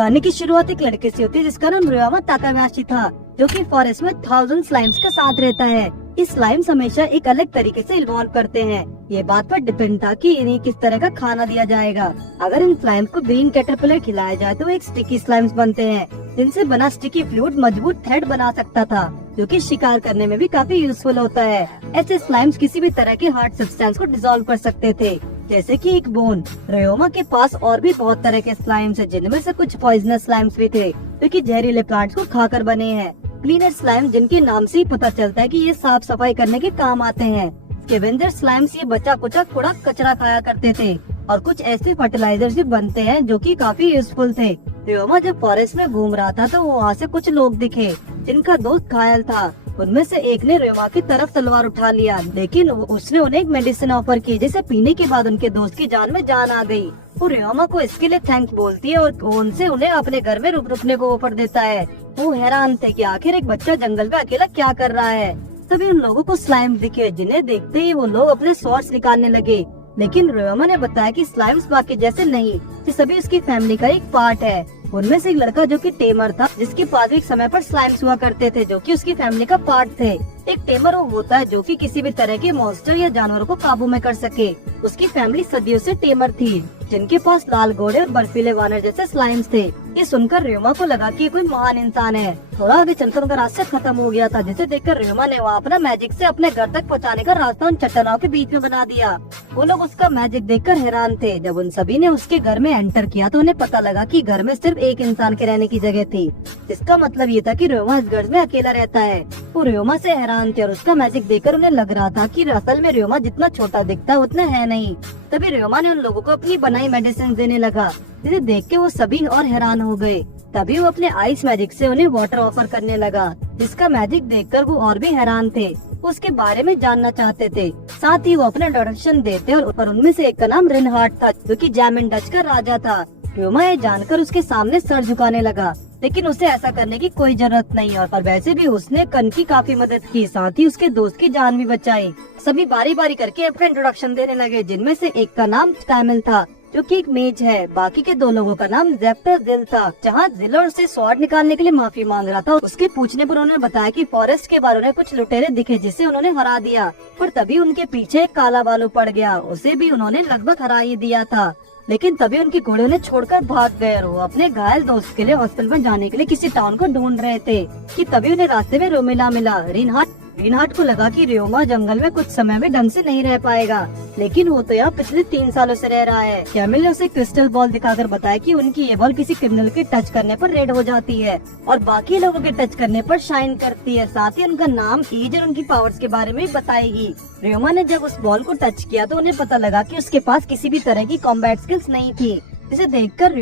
कहानी की शुरुआत एक लड़के से होती है जिसका नाम रियोमा ताकायाशी था, जो कि फॉरेस्ट में 1000 स्लाइम्स के साथ रहता है। ये स्लाइम्स हमेशा एक अलग तरीके से इन्वॉल्व करते हैं। ये बात पर डिपेंड था कि इन्हें किस तरह का खाना दिया जाएगा। अगर इन स्लाइम्स को ग्रीन कैटरपिलर खिलाया जाए तो एक स्टिकी स्लाइम्स बनते हैं, जिनसे बना स्टिकी फ्लूइड मजबूत थ्रेड बना सकता था, जो कि शिकार करने में भी काफी यूजफुल होता है। ऐसे स्लाइम्स किसी भी तरह के हार्ड सब्सटेंस को डिसॉल्व कर सकते थे, जैसे कि एक बोन। रियोमा के पास और भी बहुत तरह के स्लाइम्स हैं, जिनमें से कुछ पॉइजनस स्लाइम्स भी थे, जो कि जहरीले प्लांट्स को खाकर बने हैं। क्लीनर स्लाइम, जिनके नाम से ही पता चलता है कि ये साफ सफाई करने के काम आते हैं। स्कैवेंजर स्लाइम्स ये बचा कुचा कूड़ा कचरा खाया करते थे, और कुछ ऐसे फर्टिलाइजर्स भी बनते हैं जो कि काफी यूजफुल थे। रियोमा जब फॉरेस्ट में घूम रहा था तो वहाँ से कुछ लोग दिखे जिनका दोस्त घायल था। उनमें से एक ने रियोमा की तरफ तलवार उठा लिया, लेकिन उसने उन्हें एक मेडिसिन ऑफर की, जिसे पीने के बाद उनके दोस्त की जान में जान आ गई। वो रियोमा को इसके लिए थैंक्स बोलती है और उनसे उन्हें अपने घर में रुकने को ऑफर देता है। वो हैरान थे कि आखिर एक बच्चा जंगल में अकेला क्या कर रहा है। तभी उन लोगों को स्लाइम दिखे, जिन्हें देखते ही वो लोग अपने स्वॉर्ड्स निकालने लगे। लेकिन रियोमा ने बताया कि स्लाइम्स बाकी जैसे नहीं, ये सभी उसकी फैमिली का एक पार्ट है। उनमें से एक लड़का जो कि टेमर था, जिसके पास एक समय पर स्लाइम्स हुआ करते थे, जो कि उसकी फैमिली का पार्ट थे। एक टेमर वो होता है जो कि किसी भी तरह के मॉन्स्टर या जानवरों को काबू में कर सके। उसकी फैमिली सदियों से टेमर थी, जिनके पास लाल घोड़े और बर्फीले वानर जैसे स्लाइम्स थे। ये सुनकर रियोमा को लगा कि कोई महान इंसान है। थोड़ा आगे चलकर उनका रास्ता खत्म हो गया था, जिसे देखकर रियोमा ने वहाँ अपना मैजिक से अपने घर तक पहुँचाने का रास्ता उन चट्टानों के बीच में बना दिया। वो लोग उसका मैजिक देखकर हैरान थे। जब उन सभी ने उसके घर में एंटर किया तो उन्हें पता लगा कि घर में सिर्फ एक इंसान के रहने की जगह थी। इसका मतलब ये था कि रियोमा इस घर में अकेला रहता है। वो रियोमा से हैरान थे और उसका मैजिक देखकर उन्हें लग रहा था कि असल में रियोमा जितना छोटा दिखता है उतना है नहीं। तभी रियोमा ने उन लोगों को अपनी बनाई मेडिसिन देने लगा, जिसे देख के वो सभी और हैरान हो गए। तभी वो अपने आइस मैजिक से उन्हें वाटर ऑफर करने लगा, जिसका मैजिक देखकर वो और भी हैरान थे। वो उसके बारे में जानना चाहते थे, साथ ही वो अपना इंट्रोडक्शन देते और उनमें से एक का नाम रिनहार्ट था, जो कि जैमन डच का राजा था। रियोमा ये जानकर उसके सामने सर झुकाने लगा, लेकिन उसे ऐसा करने की कोई जरूरत नहीं, और वैसे भी उसने कन की काफी मदद की, साथ ही उसके दोस्त की जान भी बचाई। सभी बारी बारी करके अपना इंट्रोडक्शन देने लगे, जिनमें से एक का नाम कैमल था, जो कि एक मेज है। बाकी के दो लोगों का नाम ज़ेप्टर जिल था। जहाँ जिल उससे स्वॉर्ड निकालने के लिए माफी मांग रहा था, उसके पूछने पर उन्होंने बताया कि फॉरेस्ट के बारे में कुछ लुटेरे दिखे, जिसे उन्होंने हरा दिया, पर तभी उनके पीछे एक काला बालू पड़ गया। उसे भी उन्होंने लगभग हरा ही दिया था, लेकिन तभी उनके घोड़े ने छोड़कर भाग गए और वो अपने घायल दोस्त के लिए हॉस्पिटल में जाने के लिए किसी टाउन को ढूंढ रहे थे कि तभी उन्हें रास्ते में रोमिला मिला। रिनहार्ट को लगा कि रियोमा जंगल में कुछ समय में ढंग से नहीं रह पाएगा, लेकिन वो तो यहाँ पिछले 3 सालों से रह रहा है। कैमिल ने उसे क्रिस्टल बॉल दिखाकर बताया कि उनकी ये बॉल किसी क्रिमिनल के टच करने पर रेड हो जाती है और बाकी लोगों के टच करने पर शाइन करती है। साथ ही उनका नाम, एज और उनकी पावर्स के बारे में बताएगी। रियोमा ने जब उस बॉल को टच किया तो उन्हें पता लगा कि उसके पास किसी भी तरह की कॉम्बैट स्किल्स नहीं थी, जिसे देखकर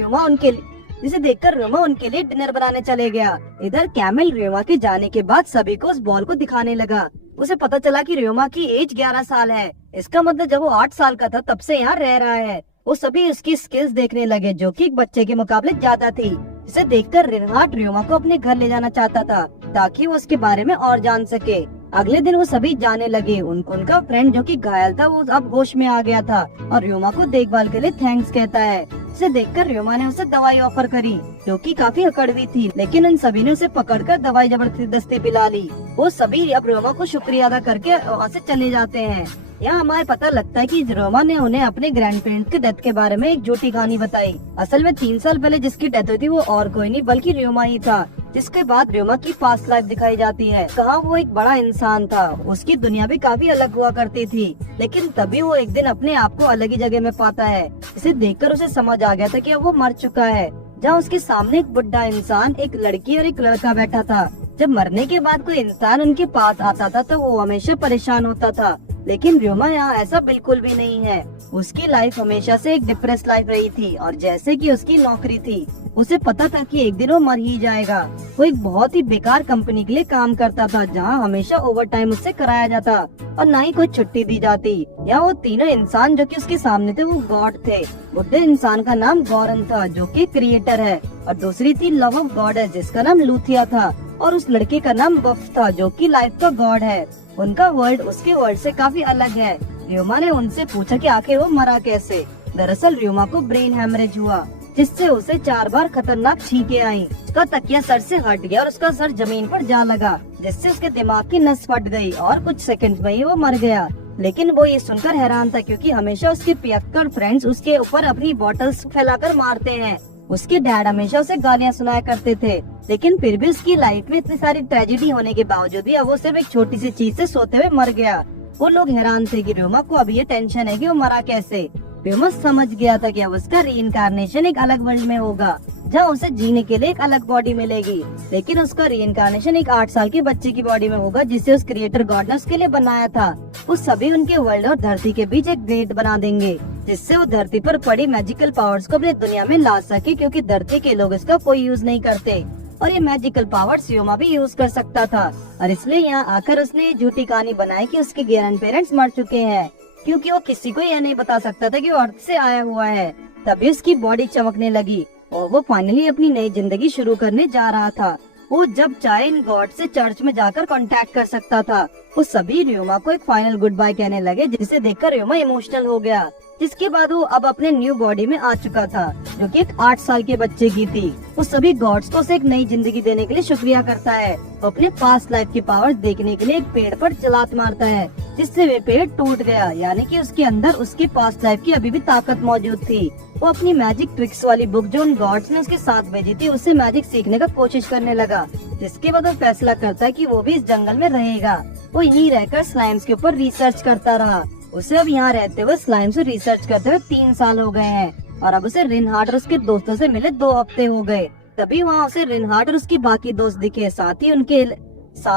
रियोमा उनके लिए डिनर बनाने चले गया। इधर कैमिल रियोमा के जाने के बाद सभी को उस बॉल को दिखाने लगा। उसे पता चला कि रियोमा की एज 11 साल है। इसका मतलब जब वो 8 साल का था तब से यहाँ रह रहा है। वो सभी उसकी स्किल्स देखने लगे, जो कि एक बच्चे के मुकाबले ज्यादा थी। इसे देखकर रिनहार्ट रियोमा को अपने घर ले जाना चाहता था, ताकि वो उसके बारे में और जान सके। अगले दिन वो सभी जाने लगे। उनका फ्रेंड जो कि घायल था वो अब होश में आ गया था और रियोमा को देखभाल के लिए थैंक्स कहता है। इसे देखकर रियोमा ने उसे दवाई ऑफर करी, जो कि काफी कड़वी थी, लेकिन उन सभी ने उसे पकड़कर दवाई जबरदस्ती पिला ली। वो सभी अब रियोमा को शुक्रिया अदा करके वहाँ से चले जाते हैं। यहाँ हमारे पता लगता है कि रियोमा ने उन्हें अपने ग्रैंड पेरेंट्स की डेथ के बारे में एक झूठी कहानी बताई। असल में 3 साल पहले जिसकी डेथ हुई थी वो और कोई नहीं बल्कि रियोमा ही था। जिसके बाद रियोमा की पास्ट लाइफ दिखाई जाती है। कहाँ वो एक बड़ा इंसान था, उसकी दुनिया भी काफी अलग हुआ करती थी, लेकिन तभी वो एक दिन अपने आप को अलग ही जगह में पाता है। इसे देखकर उसे समझ आ गया था कि अब वो मर चुका है। जहाँ उसके सामने एक बुढ़ा इंसान, एक लड़की और एक लड़का बैठा था। जब मरने के बाद कोई इंसान उनके पास आता था तो वो हमेशा परेशान होता था, लेकिन रियोमा यहाँ ऐसा बिल्कुल भी नहीं है। उसकी लाइफ हमेशा से एक डिप्रेस लाइफ रही थी, और जैसे कि उसकी नौकरी थी, उसे पता था कि एक दिन वो मर ही जाएगा। वो एक बहुत ही बेकार कंपनी के लिए काम करता था, जहाँ हमेशा ओवर टाइम उससे कराया जाता और न ही कोई छुट्टी दी जाती। यहाँ वो तीनों इंसान जो कि उसके सामने थे वो गॉड थे। बुढ़े इंसान का नाम गौरन था, जो कि क्रिएटर है, और दूसरी थी लव ऑफ गॉडेस, जिसका नाम लूथिया था, और उस लड़के का नाम बफ था, जो कि लाइफ का गॉड है। उनका वर्ल्ड उसके वर्ल्ड से काफी अलग है। रियोमा ने उनसे पूछा कि आखिर वो मरा कैसे। दरअसल रियोमा को ब्रेन हैमरेज हुआ, जिससे उसे 4 बार खतरनाक छींकें आईं। उसका तकिया सर से हट गया और उसका सर जमीन पर जा लगा, जिससे उसके दिमाग की नस फट गई और कुछ सेकंड में ही वो मर गया। लेकिन वो ये सुनकर हैरान था, क्योंकि हमेशा उसके पियक्कड़ फ्रेंड्स उसके ऊपर अपनी बॉटल्स फैलाकर मारते हैं। उसके डैड हमेशा उसे गालियाँ सुनाया करते थे, लेकिन फिर भी उसकी लाइफ में इतनी सारी ट्रेजेडी होने के बावजूद भी अब वो सिर्फ एक छोटी सी चीज से सोते हुए मर गया। वो लोग हैरान थे कि रोमा को अब ये टेंशन है कि वो मरा कैसे। रोमा समझ गया था कि अब उसका रीइंकार्नेशन एक अलग वर्ल्ड में होगा, जहाँ उसे जीने के लिए एक अलग बॉडी मिलेगी। लेकिन उसका रीइंकार्नेशन एक 8 साल के बच्चे की बॉडी में होगा, जिसे उस क्रिएटर गॉड ने उसके लिए बनाया था। वो सभी उनके वर्ल्ड और धरती के बीच एक गेट बना देंगे, जिससे वो धरती पर पड़ी मैजिकल पावर्स को अपनी दुनिया में ला सके, क्योंकि धरती के लोग इसका कोई यूज नहीं करते और ये मैजिकल पावर्स योमा भी यूज कर सकता था। और इसलिए यहाँ आकर उसने झूठी कहानी बनाई कि उसके ग्रैंड पेरेंट्स मर चुके हैं, क्योंकि वो किसी को यह नहीं बता सकता था कि वो अर्थ से आया हुआ है। तभी उसकी बॉडी चमकने लगी और वो फाइनली अपनी नई जिंदगी शुरू करने जा रहा था। वो जब चाहे इन गॉड से चर्च में जाकर कांटेक्ट कर सकता था। वो सभी र्योमा को एक फाइनल गुड बाय कहने लगे, जिसे देखकर र्योमा इमोशनल हो गया। जिसके बाद वो अब अपने न्यू बॉडी में आ चुका था, जो कि एक 8 साल के बच्चे की थी। वो सभी गॉड्स को उसे एक नई जिंदगी देने के लिए शुक्रिया करता है। वो अपने पास्ट लाइफ की पावर्स देखने के लिए एक पेड़ पर लात मारता है, जिससे वे पेड़ टूट गया, यानी कि उसके अंदर उसकी पास्ट लाइफ की अभी भी ताकत मौजूद थी। वो अपनी मैजिक ट्रिक्स वाली बुक जो उन गॉड्स ने उसके साथ भेजी थी, उससे मैजिक सीखने का कोशिश करने लगा। जिसके बाद वो फैसला करता है कि वो भी इस जंगल में रहेगा। वो यहीं रहकर स्लाइम्स के ऊपर रिसर्च करता रहा। उसे अब यहाँ रहते हुए स्लाइम से रिसर्च करते हुए 3 साल हो गए हैं और अब उसे रिनहार्ड और उसके दोस्तों से मिले 2 हफ्ते हो गए। तभी वहाँ उसे रिनहार्ड और उसकी बाकी दोस्त दिखे, साथ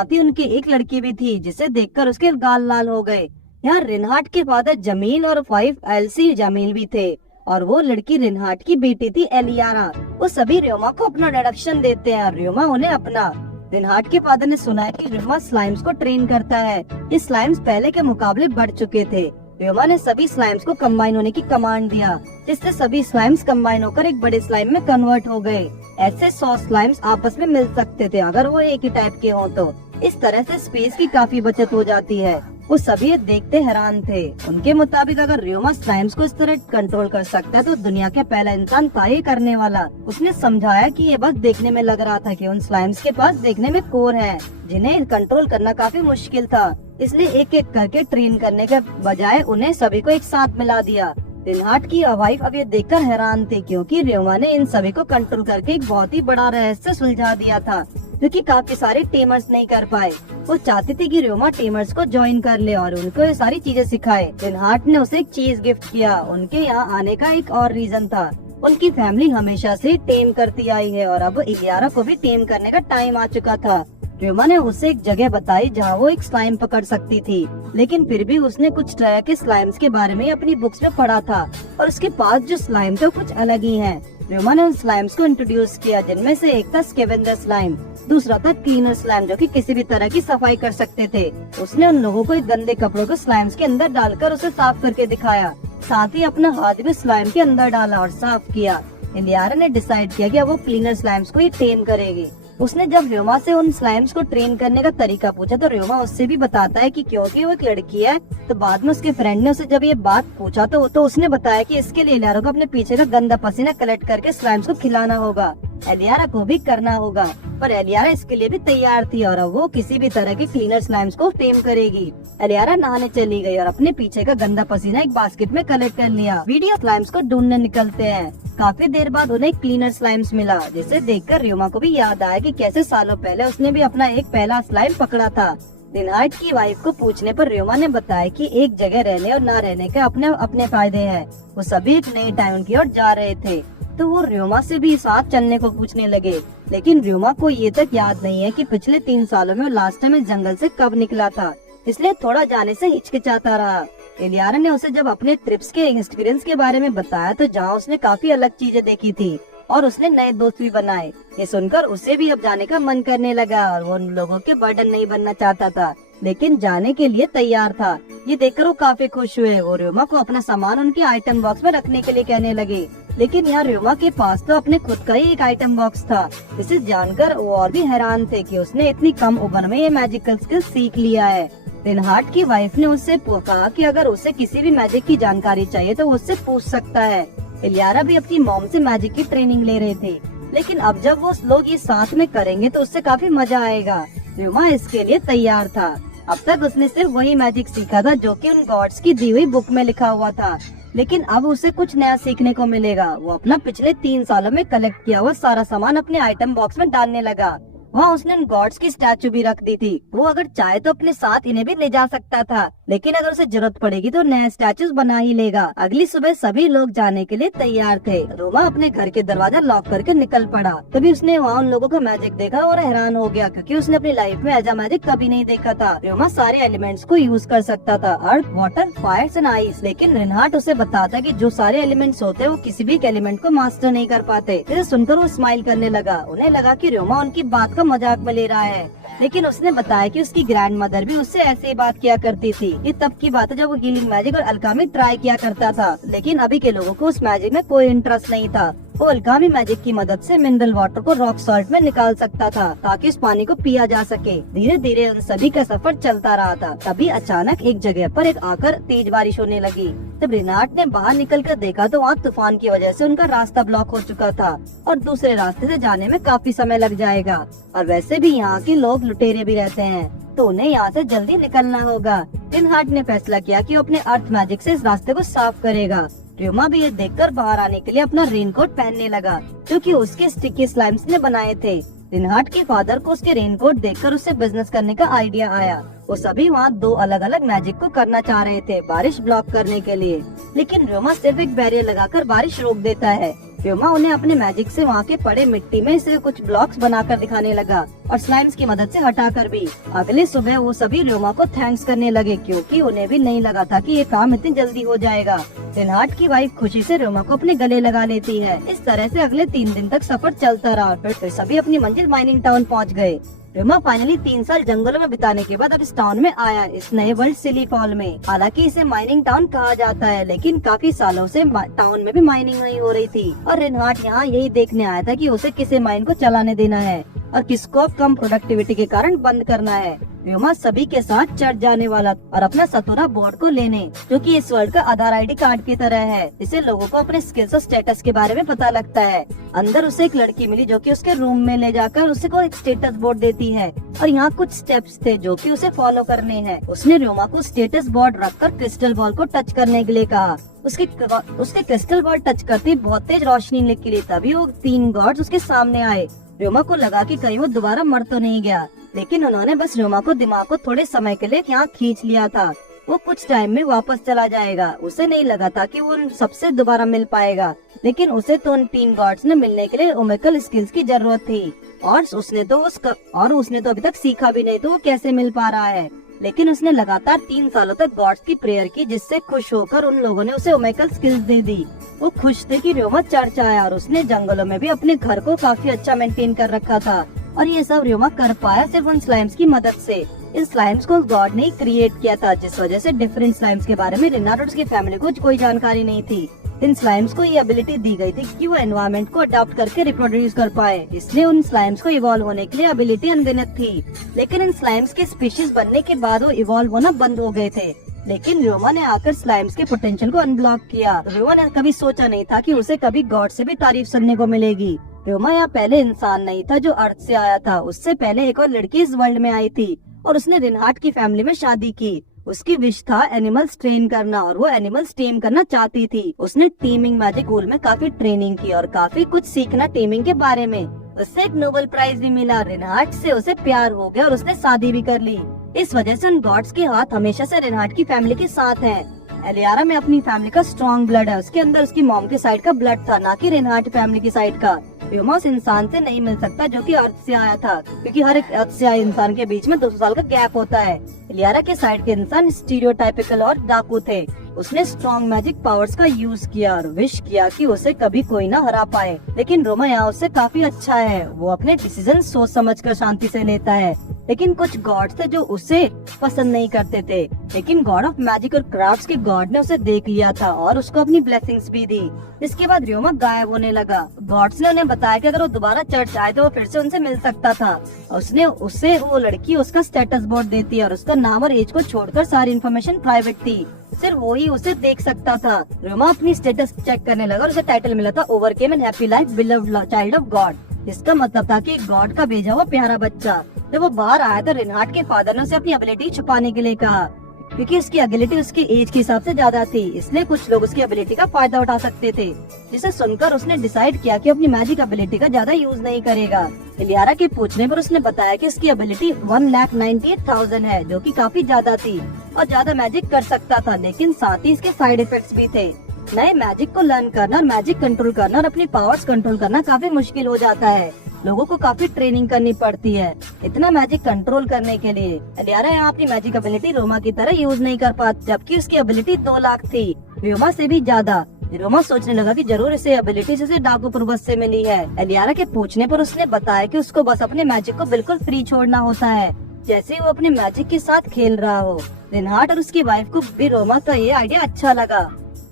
ही उनके एक लड़की भी थी, जिसे देखकर उसके गाल लाल हो गए। यहाँ रिनहार्ड के फादर जमील और 5 एलसी जमील भी थे और वो लड़की रिनहार्ड की बेटी थी एलियाना। वो सभी र्योमा को अपना डायरेक्शन देते हैं और र्योमा उन्हें अपना। रिनहार्ड के फादर ने सुना है कि र्योमा स्लाइम्स को ट्रेन करता है। ये स्लाइम्स पहले के मुकाबले बढ़ चुके थे। र्योमा ने सभी स्लाइम्स को कंबाइन होने की कमांड दिया, जिससे सभी स्लाइम्स कंबाइन होकर एक बड़े स्लाइम में कन्वर्ट हो गए। ऐसे 100 स्लाइम्स आपस में मिल सकते थे अगर वो एक ही टाइप के हों तो। इस तरह से स्पेस की काफी बचत हो जाती है। वो सभी ये देखते हैरान थे। उनके मुताबिक अगर र्योमा स्लाइम्स को इस तरह कंट्रोल कर सकता है तो दुनिया का पहला इंसान था ये करने वाला। उसने समझाया कि ये बस देखने में लग रहा था कि उन स्लाइम्स के पास देखने में कोर है, जिन्हें कंट्रोल करना काफी मुश्किल था। इसलिए एक एक करके ट्रेन करने के बजाय उन्हें सभी को एक साथ मिला दिया। रिनहार्ड की वाइफ अब ये देखकर हैरान थी, क्योंकि र्योमा ने इन सभी को कंट्रोल करके एक बहुत ही बड़ा रहस्य सुलझा दिया था, जो कि काफी सारे टेमर्स नहीं कर पाए। वो चाहती थी कि र्योमा टेमर्स को ज्वाइन कर ले और उनको ये सारी चीजें सिखाए। रिनहार्ड ने उसे एक चीज गिफ्ट किया। उनके यहाँ आने का एक और रीजन था। उनकी फैमिली हमेशा से टेम करती आई है और अब इलियारा को भी टेम करने का टाइम आ चुका था। र्योमा ने उसे एक जगह बताई जहाँ वो एक स्लाइम पकड़ सकती थी, लेकिन फिर भी उसने कुछ तरह के स्लाइम्स के बारे में अपनी बुक्स में पढ़ा था और उसके पास जो स्लाइम थे कुछ अलग ही हैं। र्योमा ने उन स्लाइम्स को इंट्रोड्यूस किया, जिनमें से एक था स्कैवेंजर स्लाइम, दूसरा था क्लीनर स्लाइम, जो कि किसी भी तरह की सफाई कर सकते थे। उसने उन लोगों को एक गंदे कपड़ों को स्लाइम्स के अंदर डालकर उसे साफ करके दिखाया। साथ ही अपना हाथ भी स्लाइम के अंदर डाला और साफ किया। इलियारा ने डिसाइड किया कि अब वो क्लीनर स्लाइम्स को ही ट्रेन करेगी। उसने जब र्योमा से उन स्लाइम्स को ट्रेन करने का तरीका पूछा तो र्योमा उससे भी बताता है कि क्योंकि वो एक लड़की है। तो बाद में उसके फ्रेंड ने उसे जब ये बात पूछा तो उसने बताया कि इसके लिए इलियारा को अपने पीछे का गंदा पसीना कलेक्ट करके स्लाइम्स को खिलाना होगा। इलियारा को भी करना होगा, पर इलियारा इसके लिए भी तैयार थी और वो किसी भी तरह के क्लीनर स्लाइम्स को टेम करेगी। इलियारा नहाने चली गई और अपने पीछे का गंदा पसीना एक बास्केट में कलेक्ट कर लिया। वीडियो स्लाइम्स को ढूंढने निकलते हैं। काफी देर बाद उन्हें क्लीनर स्लाइम्स मिला, जिसे देखकर र्योमा को भी याद आया कि कैसे सालों पहले उसने भी अपना एक पहला स्लाइम पकड़ा था। रिनहार्ड की वाइफ को पूछने पर र्योमा ने बताया कि एक जगह रहने और ना रहने के अपने अपने फायदे हैं। वो सभी एक नई टाउन की ओर जा रहे थे, तो वो र्योमा से भी साथ चलने को पूछने लगे। लेकिन र्योमा को ये तक याद नहीं है कि पिछले 3 सालों में वो लास्ट टाइम इस जंगल से कब निकला था, इसलिए थोड़ा जाने से हिचकिचाता रहा। इलियारा ने उसे जब अपने ट्रिप्स के एक्सपीरियंस के बारे में बताया तो जहाँ उसने काफी अलग चीजें देखी थी और उसने नए दोस्त भी बनाए। ये सुनकर उसे भी अब जाने का मन करने लगा और वो उन लोगों के बर्डन नहीं बनना चाहता था, लेकिन जाने के लिए तैयार था। ये देखकर वो काफी खुश हुए। वो र्योमा को अपना सामान उनके आइटम बॉक्स में रखने के लिए कहने लगे, लेकिन यहाँ र्योमा के पास तो अपने खुद का ही एक आइटम बॉक्स था। इसे जानकर वो और भी हैरान थे कि उसने इतनी कम उम्र में ये मैजिकल स्किल सीख लिया है। रिनहार्ड की वाइफ ने उससे कहा कि अगर उसे किसी भी मैजिक की जानकारी चाहिए तो वो उससे पूछ सकता है। इलियारा भी अपनी मॉम से मैजिक की ट्रेनिंग ले रहे थे, लेकिन अब जब वो लोग ये साथ में करेंगे तो उससे काफी मजा आएगा। र्यूमा इसके लिए तैयार था। अब तक उसने सिर्फ वही मैजिक सीखा था जो कि उन गॉड्स की दी हुई बुक में लिखा हुआ था, लेकिन अब उसे कुछ नया सीखने को मिलेगा। वो अपना पिछले 3 सालों में कलेक्ट किया हुआ सारा सामान अपने आइटम बॉक्स में डालने लगा। वहाँ उसने उन गॉड्स की स्टैचू भी रख दी थी। वो अगर चाहे तो अपने साथ इन्हें भी ले जा सकता था, लेकिन अगर उसे जरूरत पड़ेगी तो नया स्टैचूज बना ही लेगा। अगली सुबह सभी लोग जाने के लिए तैयार थे। रोमा अपने घर के दरवाजा लॉक करके निकल पड़ा। तभी उसने वहाँ उन लोगों का मैजिक देखा और हैरान हो गया, क्योंकि उसने अपनी लाइफ में ऐसा मैजिक कभी नहीं देखा था। रोमा सारे एलिमेंट्स को यूज कर सकता था, अर्थ, वाटर, फायर एंड आइस, लेकिन रिनहार्ट उसे बताता कि जो सारे एलिमेंट्स होते हैं वो किसी भी एलिमेंट को मास्टर नहीं कर पाते। इसे सुनकर वो स्माइल करने लगा। उन्हें लगा कि रोमा उनकी बात का मजाक में ले रहा है, लेकिन उसने बताया कि उसकी ग्रैंड मदर भी उससे ऐसे ही बात किया करती थी। ये तब की बात है जब वो हीलिंग मैजिक और अल्कामी ट्राई किया करता था, लेकिन अभी के लोगों को उस मैजिक में कोई इंटरेस्ट नहीं था। वो अल्कामी मैजिक की मदद से मिनरल वाटर को रॉक सॉल्ट में निकाल सकता था ताकि उस पानी को पिया जा सके। धीरे धीरे उन सभी का सफर चलता रहा था। तभी अचानक एक जगह पर एक आकर तेज बारिश होने लगी। जब रिनार्ट ने बाहर निकलकर देखा तो वहाँ तूफान की वजह से उनका रास्ता ब्लॉक हो चुका था और दूसरे रास्ते से जाने में काफी समय लग जाएगा। और वैसे भी यहाँ के लोग लुटेरे भी रहते हैं, तो उन्हें यहाँ से जल्दी निकलना होगा। रिनहार्ट ने फैसला किया कि वो अपने अर्थ मैजिक से इस रास्ते को साफ करेगा। र्यूमा भी ये देखकर बाहर आने के लिए अपना रेनकोट पहनने लगा, जो कि उसके स्टिकी स्लाइम्स ने बनाए थे। रिनहार्ट के फादर को उसके रेनकोट देखकर उससे बिजनेस करने का आइडिया आया। वो सभी वहाँ 2 अलग अलग मैजिक को करना चाह रहे थे बारिश ब्लॉक करने के लिए, लेकिन र्यूमा सिर्फ एक बैरियर लगाकर बारिश रोक देता है। र्यूमा उन्हें अपने मैजिक से वहाँ के पड़े मिट्टी में से कुछ ब्लॉक्स बनाकर दिखाने लगा और स्लाइम्स की मदद से हटाकर भी। अगले सुबह वो सभी र्यूमा को थैंक्स करने लगे, क्योंकि उन्हें भी नहीं लगा था कि ये काम इतनी जल्दी हो जाएगा। रिनहार्ट की वाइफ खुशी से र्यूमा को अपने गले लगा लेती है। इस तरह से अगले 3 दिन तक सफर चलता रहा। फिर सभी अपनी मंजिल माइनिंग टाउन पहुँच गए। र्यूमा फाइनली 3 साल जंगलों में बिताने के बाद अब इस टाउन में आया, इस नए वर्ल्ड सिली फॉल में। हालांकि इसे माइनिंग टाउन कहा जाता है, लेकिन काफी सालों से टाउन में भी माइनिंग नहीं हो रही थी और रिनहार्ट यहाँ यही देखने आया था कि उसे किसे माइन को चलाने देना है और किसको कम प्रोडक्टिविटी के कारण बंद करना है। र्यूमा सभी के साथ चढ़ जाने वाला और अपना सतुरा बोर्ड को लेने, जो कि इस वर्ल्ड का आधार आईडी कार्ड की तरह है। इससे लोगों को अपने स्किल्स और स्टेटस के बारे में पता लगता है। अंदर उसे एक लड़की मिली जो कि उसके रूम में ले जाकर उसे को एक स्टेटस बोर्ड देती है और यहाँ कुछ स्टेप्स थे जो कि उसे फॉलो करने हैं। उसने र्यूमा को स्टेटस बोर्ड रखकर क्रिस्टल बॉल को टच करने के लिए कहा। उसके क्रिस्टल बॉल टच करते बहुत तेज रोशनी निकली। तभी वो 3 गॉड्स उसके सामने आए। र्यूमा को लगा कि कहीं वो दोबारा मर तो नहीं गया, लेकिन उन्होंने बस र्यूमा को दिमाग को थोड़े समय के लिए यहाँ खींच लिया था। वो कुछ टाइम में वापस चला जाएगा। उसे नहीं लगा था कि वो उन सबसे दोबारा मिल पाएगा, लेकिन उसे तो उन 3 गॉड्स ने मिलने के लिए ओमेकल स्किल्स की जरूरत थी और उसने तो अभी तक सीखा भी नहीं, तो वो कैसे मिल पा रहा है। लेकिन उसने लगातार 3 सालों तक गॉड्स की प्रेयर की, जिससे खुश होकर उन लोगों ने उसे ओमेकल स्किल्स दे दी। वो खुश थे कि र्यूमा चर्च आया और उसने जंगलों में भी अपने घर को काफी अच्छा मेंटेन कर रखा था और ये सब र्यूमा कर पाया सिर्फ उन स्लाइम्स की मदद से। इन स्लाइम्स को गॉड ने क्रिएट किया था, जिस वजह से डिफरेंट स्लाइम्स के बारे में रिनहार्ट और उसकी फैमिली को कोई जानकारी नहीं थी। इन स्लाइम्स को ये एबिलिटी दी गई थी कि वो एनवायरनमेंट को अडॉप्ट करके रिप्रोड्यूस कर पाए, इसलिए उन स्लाइम्स को इवॉल्व होने के लिए एबिलिटी अनगिनत थी। लेकिन इन स्लाइम्स के स्पीशीज बनने के बाद वो इवॉल्व होना बंद हो गए थे। लेकिन र्यूमा ने आकर स्लाइम्स के पोटेंशियल को अनब्लॉक किया। र्यूमा ने कभी सोचा नहीं था कि उसे कभी गॉड से भी तारीफ सुनने को मिलेगी। र्यूमा यहाँ पहले इंसान नहीं था जो अर्थ से आया था। उससे पहले एक और लड़की इस वर्ल्ड में आई थी और उसने रिनहार्ट की फैमिली में शादी की। उसकी विश था एनिमल्स ट्रेन करना और वो एनिमल्स टेम करना चाहती थी। उसने टीमिंग मैजिक स्कूल में काफी ट्रेनिंग की और काफी कुछ सीखना टीमिंग के बारे में। उससे एक नोबेल प्राइज भी मिला। रिनहार्ट से उसे प्यार हो गया और उसने शादी भी कर ली। इस वजह से उन गॉड्स के हाथ हमेशा से रिनहार्ट की फैमिली के साथ हैं। एलियारा में अपनी फैमिली का स्ट्रॉन्ग ब्लड है। उसके अंदर उसकी मॉम के साइड का ब्लड था, ना कि रिनहार्ट फैमिली की साइड का। र्यूमा उस इंसान से नहीं मिल सकता जो कि अर्थ से आया था, क्योंकि हर एक अर्थ से आए इंसान के बीच में 200 साल का गैप होता है। एलियारा के साइड के इंसान स्टीरियोटाइपिकल और डाकू थे। उसने स्ट्रॉन्ग मैजिक पावर्स का यूज किया और विश किया कि उसे कभी कोई ना हरा पाए। लेकिन रोमा यहाँ उससे काफी अच्छा है। वो अपने डिसीजन सोच समझकर शांति से लेता है। लेकिन कुछ गॉड्स थे जो उसे पसंद नहीं करते थे, लेकिन गॉड ऑफ मैजिक और क्राफ्ट्स के गॉड ने उसे देख लिया था और उसको अपनी ब्लेसिंग्स भी दी। इसके बाद र्यूमा गायब होने लगा। गॉड्स ने उन्हें बताया कि अगर वो दोबारा चर्च आए तो वो फिर से उनसे मिल सकता था। उसने उससे वो लड़की उसका स्टेटस बोर्ड देती है और उसका नाम और एज को छोड़कर सारी इन्फॉर्मेशन प्राइवेट थी। सिर्फ वो ही उसे देख सकता था। रोमा अपनी स्टेटस चेक करने लगा और उसे टाइटल मिला था overcame and happy life beloved child of God. इसका मतलब था कि गॉड का भेजा हुआ प्यारा बच्चा। जब वो बाहर आया तो रिनहार्ड के फादर ने उसे अपनी एबिलिटी छुपाने के लिए कहा, क्योंकि उसकी एबिलिटी उसकी एज के हिसाब से ज्यादा थी, इसलिए कुछ लोग उसकी एबिलिटी का फायदा उठा सकते थे। जिसे सुनकर उसने डिसाइड किया कि अपनी मैजिक एबिलिटी का ज्यादा यूज नहीं करेगा। इलियारा के पूछने पर उसने बताया कि उसकी एबिलिटी 1,98,000 है, जो कि काफी ज्यादा थी और ज्यादा मैजिक कर सकता था, लेकिन साथ ही इसके साइड इफेक्ट्स भी थे। नए मैजिक को लर्न करना और मैजिक कंट्रोल करना और अपनी पावर्स कंट्रोल करना काफी मुश्किल हो जाता है। लोगों को काफी ट्रेनिंग करनी पड़ती है इतना मैजिक कंट्रोल करने के लिए। इलियारा यहाँ अपनी मैजिक एबिलिटी रोमा की तरह यूज नहीं कर पाती, जबकि उसकी एबिलिटी 2 लाख थी, रोमा से भी ज्यादा। रोमा सोचने लगा कि जरूर इसे एबिलिटी से डाकू पर्वत से मिली है। इलियारा के पूछने पर उसने बताया कि उसको बस अपने मैजिक को बिल्कुल फ्री छोड़ना होता है, जैसे वो अपने मैजिक के साथ खेल रहा हो। रिनहार्ड और उसकी वाइफ को भी रोमा का ये आइडिया अच्छा लगा।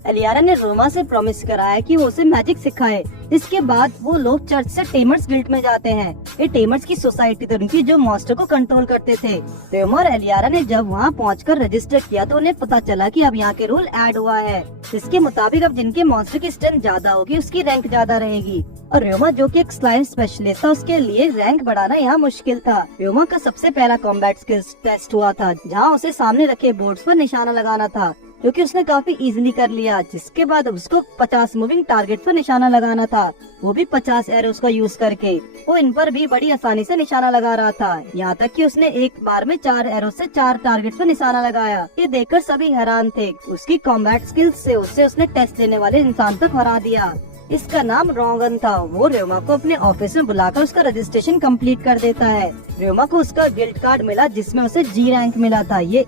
इलियारा ने रोमा से प्रॉमिस कराया कि वो उसे मैजिक सिखाए। इसके बाद वो लोग चर्च से टेमर्स गिल्ड में जाते हैं। ये टेमर्स की सोसाइटी थी जो मॉन्स्टर को कंट्रोल करते थे। रोमा और इलियारा ने जब वहाँ पहुंचकर रजिस्टर किया तो उन्हें पता चला कि अब यहाँ के रूल ऐड हुआ है, जिसके मुताबिक अब जिनके मॉन्स्टर की स्ट्रेंथ ज्यादा होगी उसकी रैंक ज्यादा रहेगी। और रोमा जो कि एक स्लाइम स्पेशलिस्ट था, उसके लिए रैंक बढ़ाना यहाँ मुश्किल था। रोमा का सबसे पहला कॉम्बैट स्किल्स टेस्ट हुआ था, जहाँ उसे सामने रखे बोर्ड्स पर निशाना लगाना था, जो कि उसने काफी इजीली कर लिया। जिसके बाद उसको 50 मूविंग टारगेट पर निशाना लगाना था, वो भी 50 एरोस का यूज करके। वो इन पर भी बड़ी आसानी से निशाना लगा रहा था, यहाँ तक कि उसने एक बार में 4 एरो से 4 टारगेट पर निशाना लगाया। ये देखकर सभी हैरान थे। उसकी कॉम्बैट स्किल्स से उसने टेस्ट लेने वाले इंसान तक हरा दिया। इसका नाम रोगन था। वो रोमा को अपने ऑफिस में बुलाकर उसका रजिस्ट्रेशन कंप्लीट कर देता है। रोमा को उसका गिल्ड कार्ड मिला, जिसमें उसे जी रैंक मिला था। ये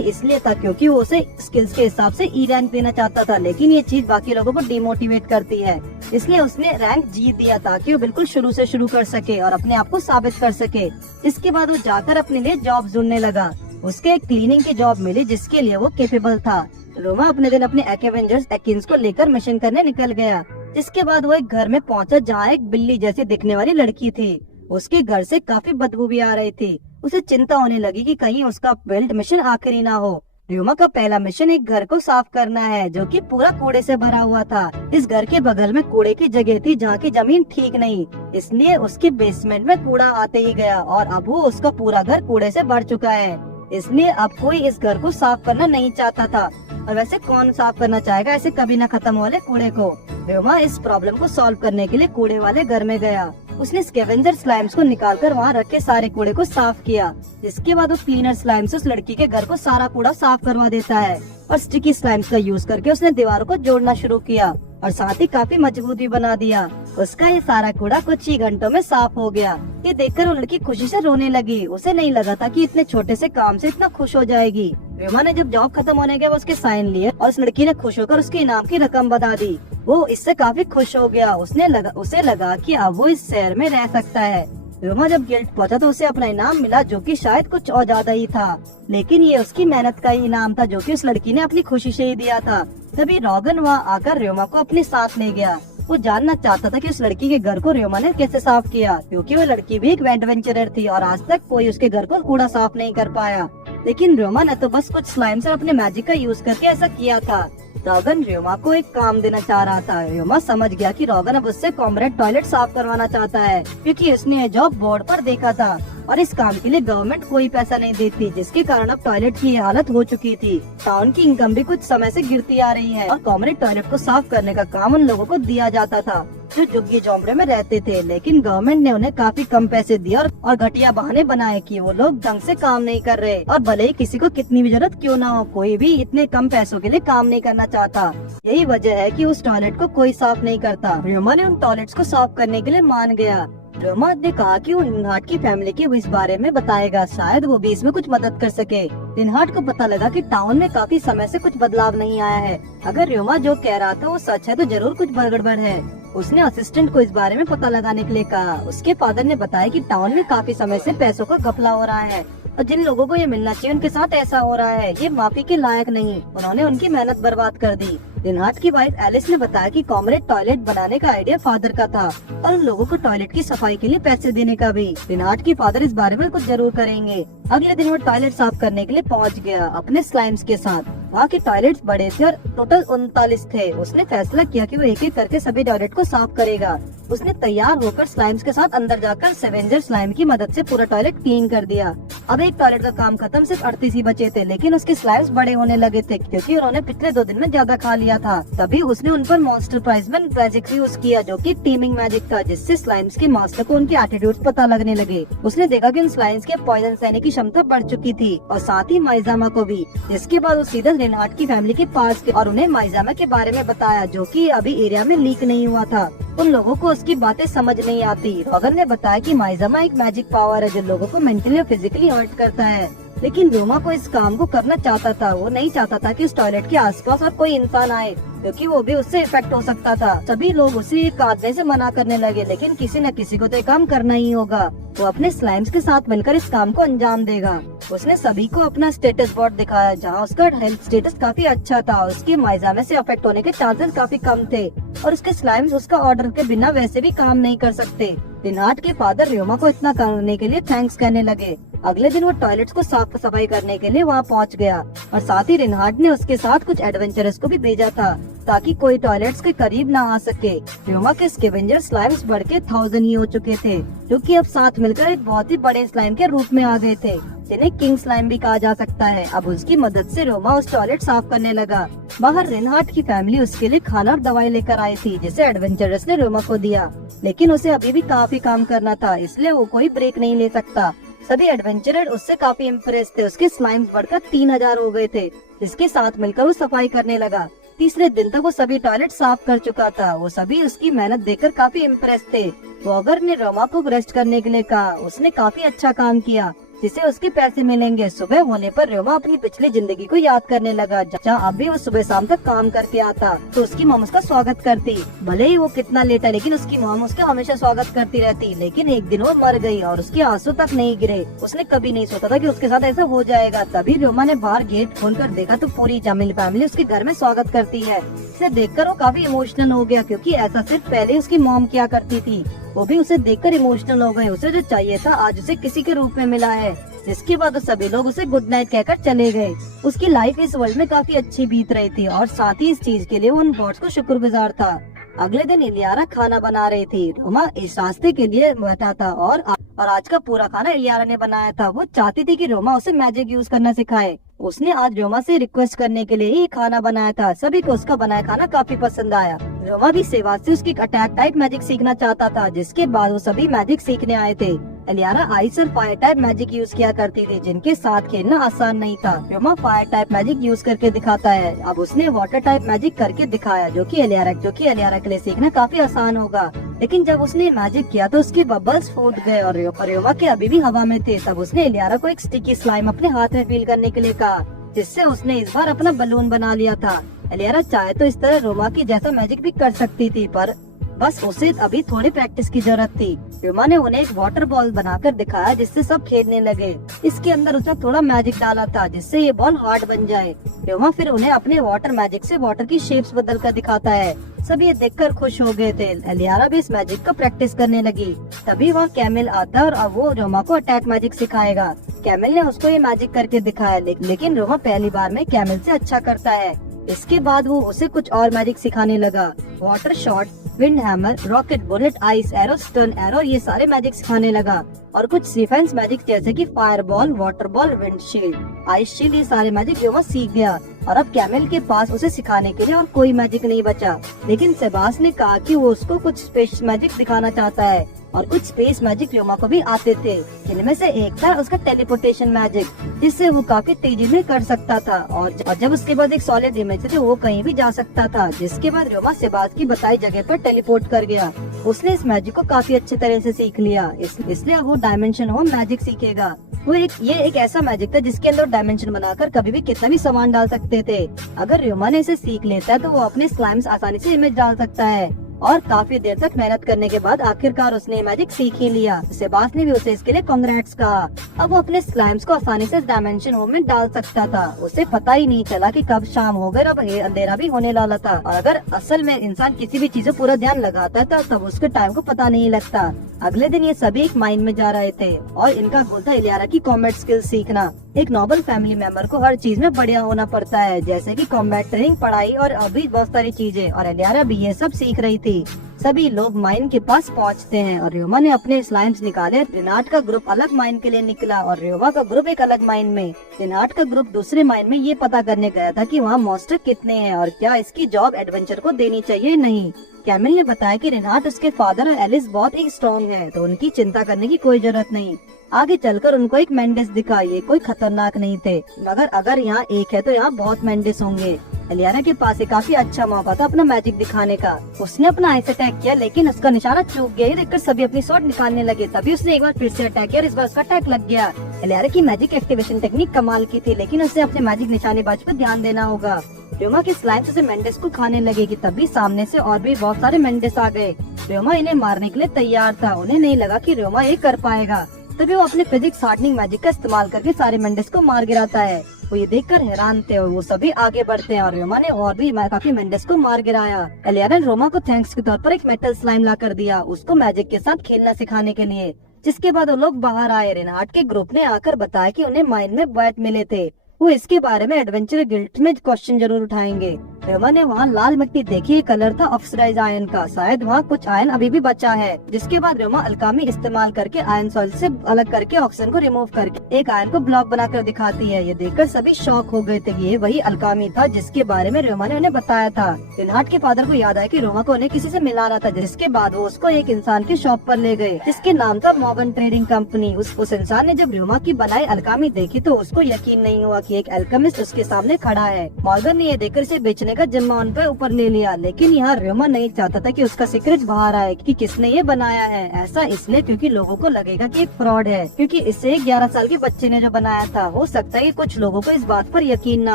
इसलिए था क्योंकि वो उसे स्किल्स के हिसाब से ई रैंक देना चाहता था, लेकिन ये चीज बाकी लोगों को डिमोटिवेट करती है, इसलिए उसने रैंक जी दिया ताकि वो बिल्कुल शुरू से शुरू कर सके और अपने आप को साबित कर सके। इसके बाद वो जाकर अपने लिए जॉब ढूंढने लगा। उसके एक क्लीनिंग की जॉब मिली, जिसके लिए वो केपेबल था। रोमा अपने दिन अपने एवेंजर्स एकिन्स को लेकर मिशन करने निकल गया। जिसके बाद वो एक घर में पहुंचा, जहाँ एक बिल्ली जैसी दिखने वाली लड़की थी। उसके घर से काफी बदबू भी आ रही थी। उसे चिंता होने लगी कि कहीं उसका बेल्ट मिशन आखिरी ना हो। रोमा का पहला मिशन एक घर को साफ करना है, जो कि पूरा कूड़े से भरा हुआ था। इस घर के बगल में कूड़े की जगह थी, जहाँ की जमीन ठीक नहीं, इसलिए उसके बेसमेंट में कूड़ा आते ही गया और अब वो उसका पूरा घर कूड़े से भर चुका है। इसलिए अब कोई इस घर को साफ करना नहीं चाहता था, और वैसे कौन साफ करना चाहेगा ऐसे कभी न खत्म वाले कूड़े को। रोमा इस प्रॉब्लम को सॉल्व करने के लिए कूड़े वाले घर में गया। उसने स्कैवेंजर स्लाइम्स को निकालकर वहाँ रखे सारे कूड़े को साफ किया। जिसके बाद वो क्लीनर स्लाइम से उस लड़की के घर को सारा कूड़ा साफ करवा देता है और स्टिकी स्लाइम्स का यूज करके उसने दीवारों को जोड़ना शुरू किया और साथ ही काफी मजबूत भी बना दिया। उसका ये सारा कूड़ा कुछ ही घंटों में साफ हो गया। ये देखकर वो लड़की खुशी से रोने लगी। उसे नहीं लगा था कि इतने छोटे से काम से इतना खुश हो जाएगी। रोमा ने जब जॉब खत्म होने के बाद उसके साइन लिए और उस लड़की ने खुश होकर उसके इनाम की रकम बता दी। वो इससे काफी खुश हो गया। उसे लगा कि अब वो इस शहर में रह सकता है। रोमा जब गिल्ड पहुंचा तो उसे अपना इनाम मिला, जो कि शायद कुछ और ज्यादा ही था, लेकिन ये उसकी मेहनत का ही इनाम था, जो कि उस लड़की ने अपनी खुशी से ही दिया था। तभी रोगन वहाँ आकर रोमा को अपने साथ ले गया। वो जानना चाहता था कि उस लड़की के घर को रोमा ने कैसे साफ किया, क्योंकि वो लड़की भी एक एडवेंचरर थी और आज तक कोई उसके घर को कूड़ा साफ नहीं कर पाया। लेकिन रोमा ने तो बस कुछ स्लाइम्स और अपने मैजिक का यूज करके ऐसा किया था। रोगन रोमा को एक काम देना चाह रहा था। रोमा समझ गया कि रोगन अब उससे कॉमरेड टॉयलेट साफ करवाना चाहता है, क्योंकि उसने ये जॉब बोर्ड पर देखा था और इस काम के लिए गवर्नमेंट कोई पैसा नहीं देती, जिसके कारण अब टॉयलेट की ये हालत हो चुकी थी। टाउन की इनकम भी कुछ समय से गिरती आ रही है और कॉमरेड टॉयलेट को साफ करने का काम उन लोगों को दिया जाता था जो झुग्गी झोंपड़े में रहते थे। लेकिन गवर्नमेंट ने उन्हें काफी कम पैसे दिए और घटिया बहाने बनाए कि वो लोग ढंग से काम नहीं कर रहे, और भले ही किसी को कितनी भी जरूरत क्यों ना हो, कोई भी इतने कम पैसों के लिए काम नहीं करना चाहता। यही वजह है कि उस टॉयलेट को कोई साफ नहीं करता। रोमा ने उन टॉयलेट्स को साफ करने के लिए मान गया। रोमा ने कहा कि वो रिनहार्ड की फैमिली के इस बारे में बताएगा, शायद वो भी इसमें कुछ मदद कर सके। रिनहार्ड को पता लगा कि टाउन में काफी समय से कुछ बदलाव नहीं आया है। अगर रोमा जो कह रहा था वो सच है तो जरूर कुछ गड़बड़ है। उसने असिस्टेंट को इस बारे में पता लगाने के लिए कहा। उसके फादर ने बताया कि टाउन में काफी समय से पैसों का घपला हो रहा है और जिन लोगों को ये मिलना चाहिए उनके साथ ऐसा हो रहा है। ये माफी के लायक नहीं, उन्होंने उनकी मेहनत बर्बाद कर दी। रिनहार्ड की वाइफ एलिस ने बताया कि कॉमरेड टॉयलेट बनाने का आइडिया फादर का था और उन लोगों को टॉयलेट की सफाई के लिए पैसे देने का भी। रिनहार्ड की फादर इस बारे में कुछ जरूर करेंगे। अगले दिन वो टॉयलेट साफ करने के लिए पहुंच गया अपने स्लाइम्स के साथ। वहाँ के टॉयलेट्स बड़े थे और टोटल 39 थे। उसने फैसला किया कि वो एक एक करके सभी टॉयलेट को साफ करेगा। उसने तैयार होकर स्लाइम्स के साथ अंदर जाकर सेवेंजर स्लाइम की मदद से पूरा टॉयलेट क्लीन कर दिया। अब एक टॉयलेट का काम खत्म, सिर्फ 38 ही बचे थे, लेकिन उसके स्लाइम्स बड़े होने लगे थे क्योंकि उन्होंने पिछले 2 दिन में ज्यादा खा लिया था। तभी उसने उन पर मॉन्स्टर प्राइजमैन मैजिक यूज किया, जो कि टीमिंग मैजिक था, जिससे स्लाइम्स के मास्टर को उनके एटीट्यूड्स पता लगने लगे। उसने देखा कि उन स्लाइम्स के पॉइजन सहने की क्षमता बढ़ चुकी थी और साथ ही माइजामा को भी। जिसके बाद वो सीधा रेनहार्ट की फैमिली के पास गए और उन्हें माइजामा के बारे में बताया, जो कि अभी एरिया में लीक नहीं हुआ था। उन लोगों को उसकी बातें समझ नहीं आती। रॉगर ने बताया कि माइजामा एक मैजिक पावर है जो लोगों को मेंटली और फिजिकली हर्ट करता है, लेकिन रोमा को इस काम को करना चाहता था। वो नहीं चाहता था कि उस टॉयलेट के आसपास और कोई इंसान आए, क्योंकि वो भी उससे इफेक्ट हो सकता था। सभी लोग उसे काटने से मना करने लगे, लेकिन किसी न किसी को तो ये काम करना ही होगा। वो अपने स्लाइम्स के साथ मिलकर इस काम को अंजाम देगा। उसने सभी को अपना स्टेटस बोर्ड दिखाया, जहाँ उसका हेल्थ स्टेटस काफी अच्छा था। उसके माइजामे से अफेक्ट होने के चांसेस काफी कम थे और उसके स्लाइम्स उसका ऑर्डर के बिना वैसे भी काम नहीं कर सकते। रेनहार्ट के फादर रोमा को इतना करने के लिए थैंक्स कहने लगे। अगले दिन वो टॉयलेट्स को साफ सफाई करने के लिए वहाँ पहुँच गया और साथ ही रेनहार्ट ने उसके साथ कुछ एडवेंचरर्स को भी भेजा था, ताकि कोई टॉयलेट्स के करीब ना आ सके। रोमा के स्कैवेंजर स्लाइम्स बढ़ के 1000 ही हो चुके थे, जो कि अब साथ मिलकर एक बहुत ही बड़े स्लाइम के रूप में आ गए थे, जिन्हें किंग स्लाइम भी कहा जा सकता है। अब उसकी मदद से रोमा उस टॉयलेट साफ करने लगा। बाहर रेनहार्ट की फैमिली उसके लिए खाना और दवाई लेकर आई थी, जिसे एडवेंचरर्स ने रोमा को दिया, लेकिन उसे अभी भी काफी काम करना था, इसलिए वो कोई ब्रेक नहीं ले सकता। सभी एडवेंचरर उससे काफी इम्प्रेस थे। उसके स्लाइम्स बढ़कर 3000 हो गए थे, जिसके साथ मिलकर वो सफाई करने लगा। तीसरे दिन तक वो सभी टॉयलेट साफ कर चुका था। वो सभी उसकी मेहनत देखकर काफी इम्प्रेस थे। रॉगर ने रोमा को रेस्ट करने के लिए कहा। उसने काफी अच्छा काम किया, जिसे उसके पैसे मिलेंगे। सुबह होने पर रोमा अपनी पिछली जिंदगी को याद करने लगा, जहाँ अब भी वो सुबह शाम तक काम करके आता तो उसकी मॉम उसका स्वागत करती। भले ही वो कितना लेट है, लेकिन उसकी मॉम उसका हमेशा स्वागत करती रहती। लेकिन एक दिन वो मर गई और उसके आंसू तक नहीं गिरे। उसने कभी नहीं सोचा था कि उसके साथ ऐसा हो जाएगा। तभी रोमा ने बाहर गेट खोलकर देखा तो पूरी जमील फैमिली उसके घर में स्वागत करती है। इसे देखकर वो काफी इमोशनल हो गया, क्योंकि ऐसा सिर्फ पहले उसकी मॉम किया करती थी। वो भी उसे देखकर इमोशनल हो गए। उसे जो चाहिए था आज उसे किसी के रूप में मिला है। जिसके बाद सभी लोग उसे गुड नाइट कहकर चले गए। उसकी लाइफ इस वर्ल्ड में काफी अच्छी बीत रही थी और साथ ही इस चीज के लिए वो उन गॉड्स को शुक्रगुजार था। अगले दिन इलियारा खाना बना रही थी। रोमा इस रास्ते के लिए बैठा था और आज का पूरा खाना इलियारा ने बनाया था। वो चाहती थी कि रोमा उसे मैजिक यूज करना सिखाए। उसने आज रोमा से रिक्वेस्ट करने के लिए ही खाना बनाया था। सभी को उसका बनाया खाना काफी पसंद आया। रोमा भी सेवा से उसकी अटैक टाइप मैजिक सीखना चाहता था, जिसके बाद वो सभी मैजिक सीखने आए थे। इलियारा आइस और फायर टाइप मैजिक यूज किया करती थी, जिनके साथ खेलना आसान नहीं था। Roma fire type magic use करके दिखाता है। अब उसने वाटर टाइप मैजिक करके दिखाया, जो कि इलियारा के लिए सीखना काफी आसान होगा। लेकिन जब उसने मैजिक किया तो उसके बबल्स फूट गए और रोमा के अभी भी हवा में थे। तब उसने इलियारा को एक स्टिकी स्लाइम अपने हाथ में फील करने के लिए कहा, जिससे उसने इस बार अपना बलून बना लिया था। इलियारा चाहे तो इस तरह रोमा की जैसा मैजिक भी कर सकती थी, पर बस उसे अभी थोड़ी प्रैक्टिस की जरूरत थी। रोमा ने उन्हें एक वाटर बॉल बनाकर दिखाया, जिससे सब खेलने लगे। इसके अंदर उसने थोड़ा मैजिक डाला था, जिससे ये बॉल हार्ड बन जाए। रोमा फिर उन्हें अपने वाटर मैजिक से वाटर की शेप्स बदल कर दिखाता है। सब ये देखकर खुश हो गए थे। इलियारा भी इस मैजिक का प्रैक्टिस करने लगी। तभी वहाँ कैमिल आता है और अब वो रोमा को अटैक मैजिक सिखाएगा। कैमिल ने उसको ये मैजिक करके दिखाया, लेकिन रोमा पहली बार में कैमिल से अच्छा करता है। इसके बाद वो उसे कुछ और मैजिक सिखाने लगा। Water shot, wind hammer, rocket bullet, ice arrow, stern arrow, ये सारे मैजिक सिखाने लगा। और कुछ डिफेंस मैजिक जैसे कि fire ball, water ball, wind shield, ice shield, ये सारे मैजिक रोमा सीख गया। और अब कैमिल के पास उसे सिखाने के लिए और कोई मैजिक नहीं बचा। लेकिन सेबास ने कहा कि वो उसको कुछ स्पेस मैजिक दिखाना चाहता है और कुछ स्पेस मैजिक रोमा को भी आते थे, जिनमें से एक था उसका टेलीपोर्टेशन मैजिक, जिससे वो काफी तेजी में कर सकता था। और जब उसके बाद एक सॉलिड इमेज थे, वो कहीं भी जा सकता था। जिसके बाद रोमा सेबास की बताई जगह पर टेलीपोर्ट कर गया। उसने इस मैजिक को काफी अच्छे तरह से सीख लिया, इसलिए वो डायमेंशन होम मैजिक सीखेगा। ये एक ऐसा मैजिक था जिसके अंदर डायमेंशन बनाकर कभी भी कितना भी सामान डाल सकते थे। अगर रोमा ने इसे सीख लेता है तो वो अपने स्लाइम्स आसानी से इमेज डाल सकता है। और काफी देर तक मेहनत करने के बाद आखिरकार उसने मैजिक सीख ही लिया। सेबास ने भी उसे इसके लिए कांग्रेट्स कहा। अब वो अपने स्लाइम्स को आसानी से डायमेंशन होम में डाल सकता था। उसे पता ही नहीं चला कि कब शाम हो गई, अब अंधेरा भी होने वाला था। और अगर असल में इंसान किसी भी चीज पूरा ध्यान लगाता था तब उसके टाइम को पता नहीं लगता। अगले दिन ये सभी एक माइन में जा रहे थे और इनका गोल था इलियारा की कॉम्बैट स्किल्स सीखना। एक नॉबल फैमिली मेंबर को हर चीज में बढ़िया होना पड़ता है, जैसे कि कॉम्बैट ट्रेनिंग, पढ़ाई और अभी बहुत सारी चीजें, और एलियारा भी ये सब सीख रही थी। सभी लोग माइन के पास पहुंचते हैं और रियोमा ने अपने स्लाइम्स निकाले। रिनाट का ग्रुप अलग माइन के लिए निकला और रियोमा का ग्रुप एक अलग माइन में। रिनाट का ग्रुप दूसरे माइन में ये पता करने गया था कि वहाँ मॉन्स्टर कितने हैं और क्या इसकी जॉब एडवेंचर को देनी चाहिए नहीं। कैमिल ने बताया कि रिनाट, उसके फादर और एलिस बहुत ही स्ट्रॉन्ग है, तो उनकी चिंता करने की कोई जरूरत नहीं। आगे चलकर उनको एक मेंडिस दिखा। ये कोई खतरनाक नहीं थे, मगर अगर यहाँ एक है तो यहाँ बहुत मेंडिस होंगे। एलियाना के पास एक काफी अच्छा मौका था अपना मैजिक दिखाने का। उसने अपना आइस अटैक किया, लेकिन उसका निशाना चूक गया। ये देखकर सभी अपनी स्वॉर्ड निकालने लगे। तभी उसने एक बार फिर से अटैक किया और इस बार उसका अटैक लग गया। एलियाना की मैजिक एक्टिवेशन टेक्निक कमाल की थी, लेकिन उसे अपने मैजिक निशानेबाज पर ध्यान देना होगा। रियोमा की स्लाइम से मेंडिस को खाने लगेगी, तभी सामने से और भी बहुत सारे मेंडिस आ गए। रियोमा इन्हें मारने के लिए तैयार था। उन्हें नहीं लगा कि रियोमा ये कर पाएगा, तभी वो अपने फिजिक्स हार्डनिंग मैजिक का इस्तेमाल करके सारे मेंडिस को मार गिराता है। वो ये देखकर हैरान थे और वो सभी आगे बढ़ते हैं और रियोमा ने और भी काफी मेंडिस को मार गिराया। एलियाना ने रोमा को थैंक्स के तौर पर एक मेटल स्लाइम ला कर दिया, उसको मैजिक के साथ खेलना सिखाने के लिए। जिसके बाद वो लोग बाहर आए। रेनाट के ग्रुप ने आकर बताया कि उन्हें माइन में बैट मिले थे। वो इसके बारे में एडवेंचर गिल्ड में क्वेश्चन जरूर उठाएंगे। रियोमा ने वहाँ लाल मिट्टी देखी, ये कलर था ऑक्सीडाइज आयरन का। शायद वहाँ कुछ आयरन अभी भी बचा है। जिसके बाद रियोमा अल्कामी इस्तेमाल करके आयरन सॉइल से अलग करके ऑक्सीजन को रिमूव करके एक आयरन को ब्लॉक बनाकर दिखाती है। ये देखकर सभी शॉक हो गए थे। ये वही अल्कामी था जिसके बारे में रियोमा ने उन्हें बताया था। रेनाट के फादर को याद आया कि रियोमा को उन्हें किसी से मिलाना था, जिसके बाद वो उसको एक इंसान की शॉप पर ले गए जिसके नाम था मॉर्गन ट्रेडिंग कंपनी। उस इंसान ने जब रियोमा की बनाई अल्कामी देखी तो उसको यकीन नहीं हुआ कि एक अल्केमिस्ट उसके सामने खड़ा है। मॉर्गन ने ये देखकर इसे बेचने का जिम्मा उन पे ऊपर ले लिया, लेकिन यहाँ रियोमा नहीं चाहता था कि उसका सीक्रेट बाहर आए कि किसने ये बनाया है। ऐसा इसलिए क्योंकि लोगों को लगेगा कि एक फ्रॉड है, क्योंकि इसे 11 साल के बच्चे ने जो बनाया था। हो सकता है कि कुछ लोगों को इस बात पर यकीन ना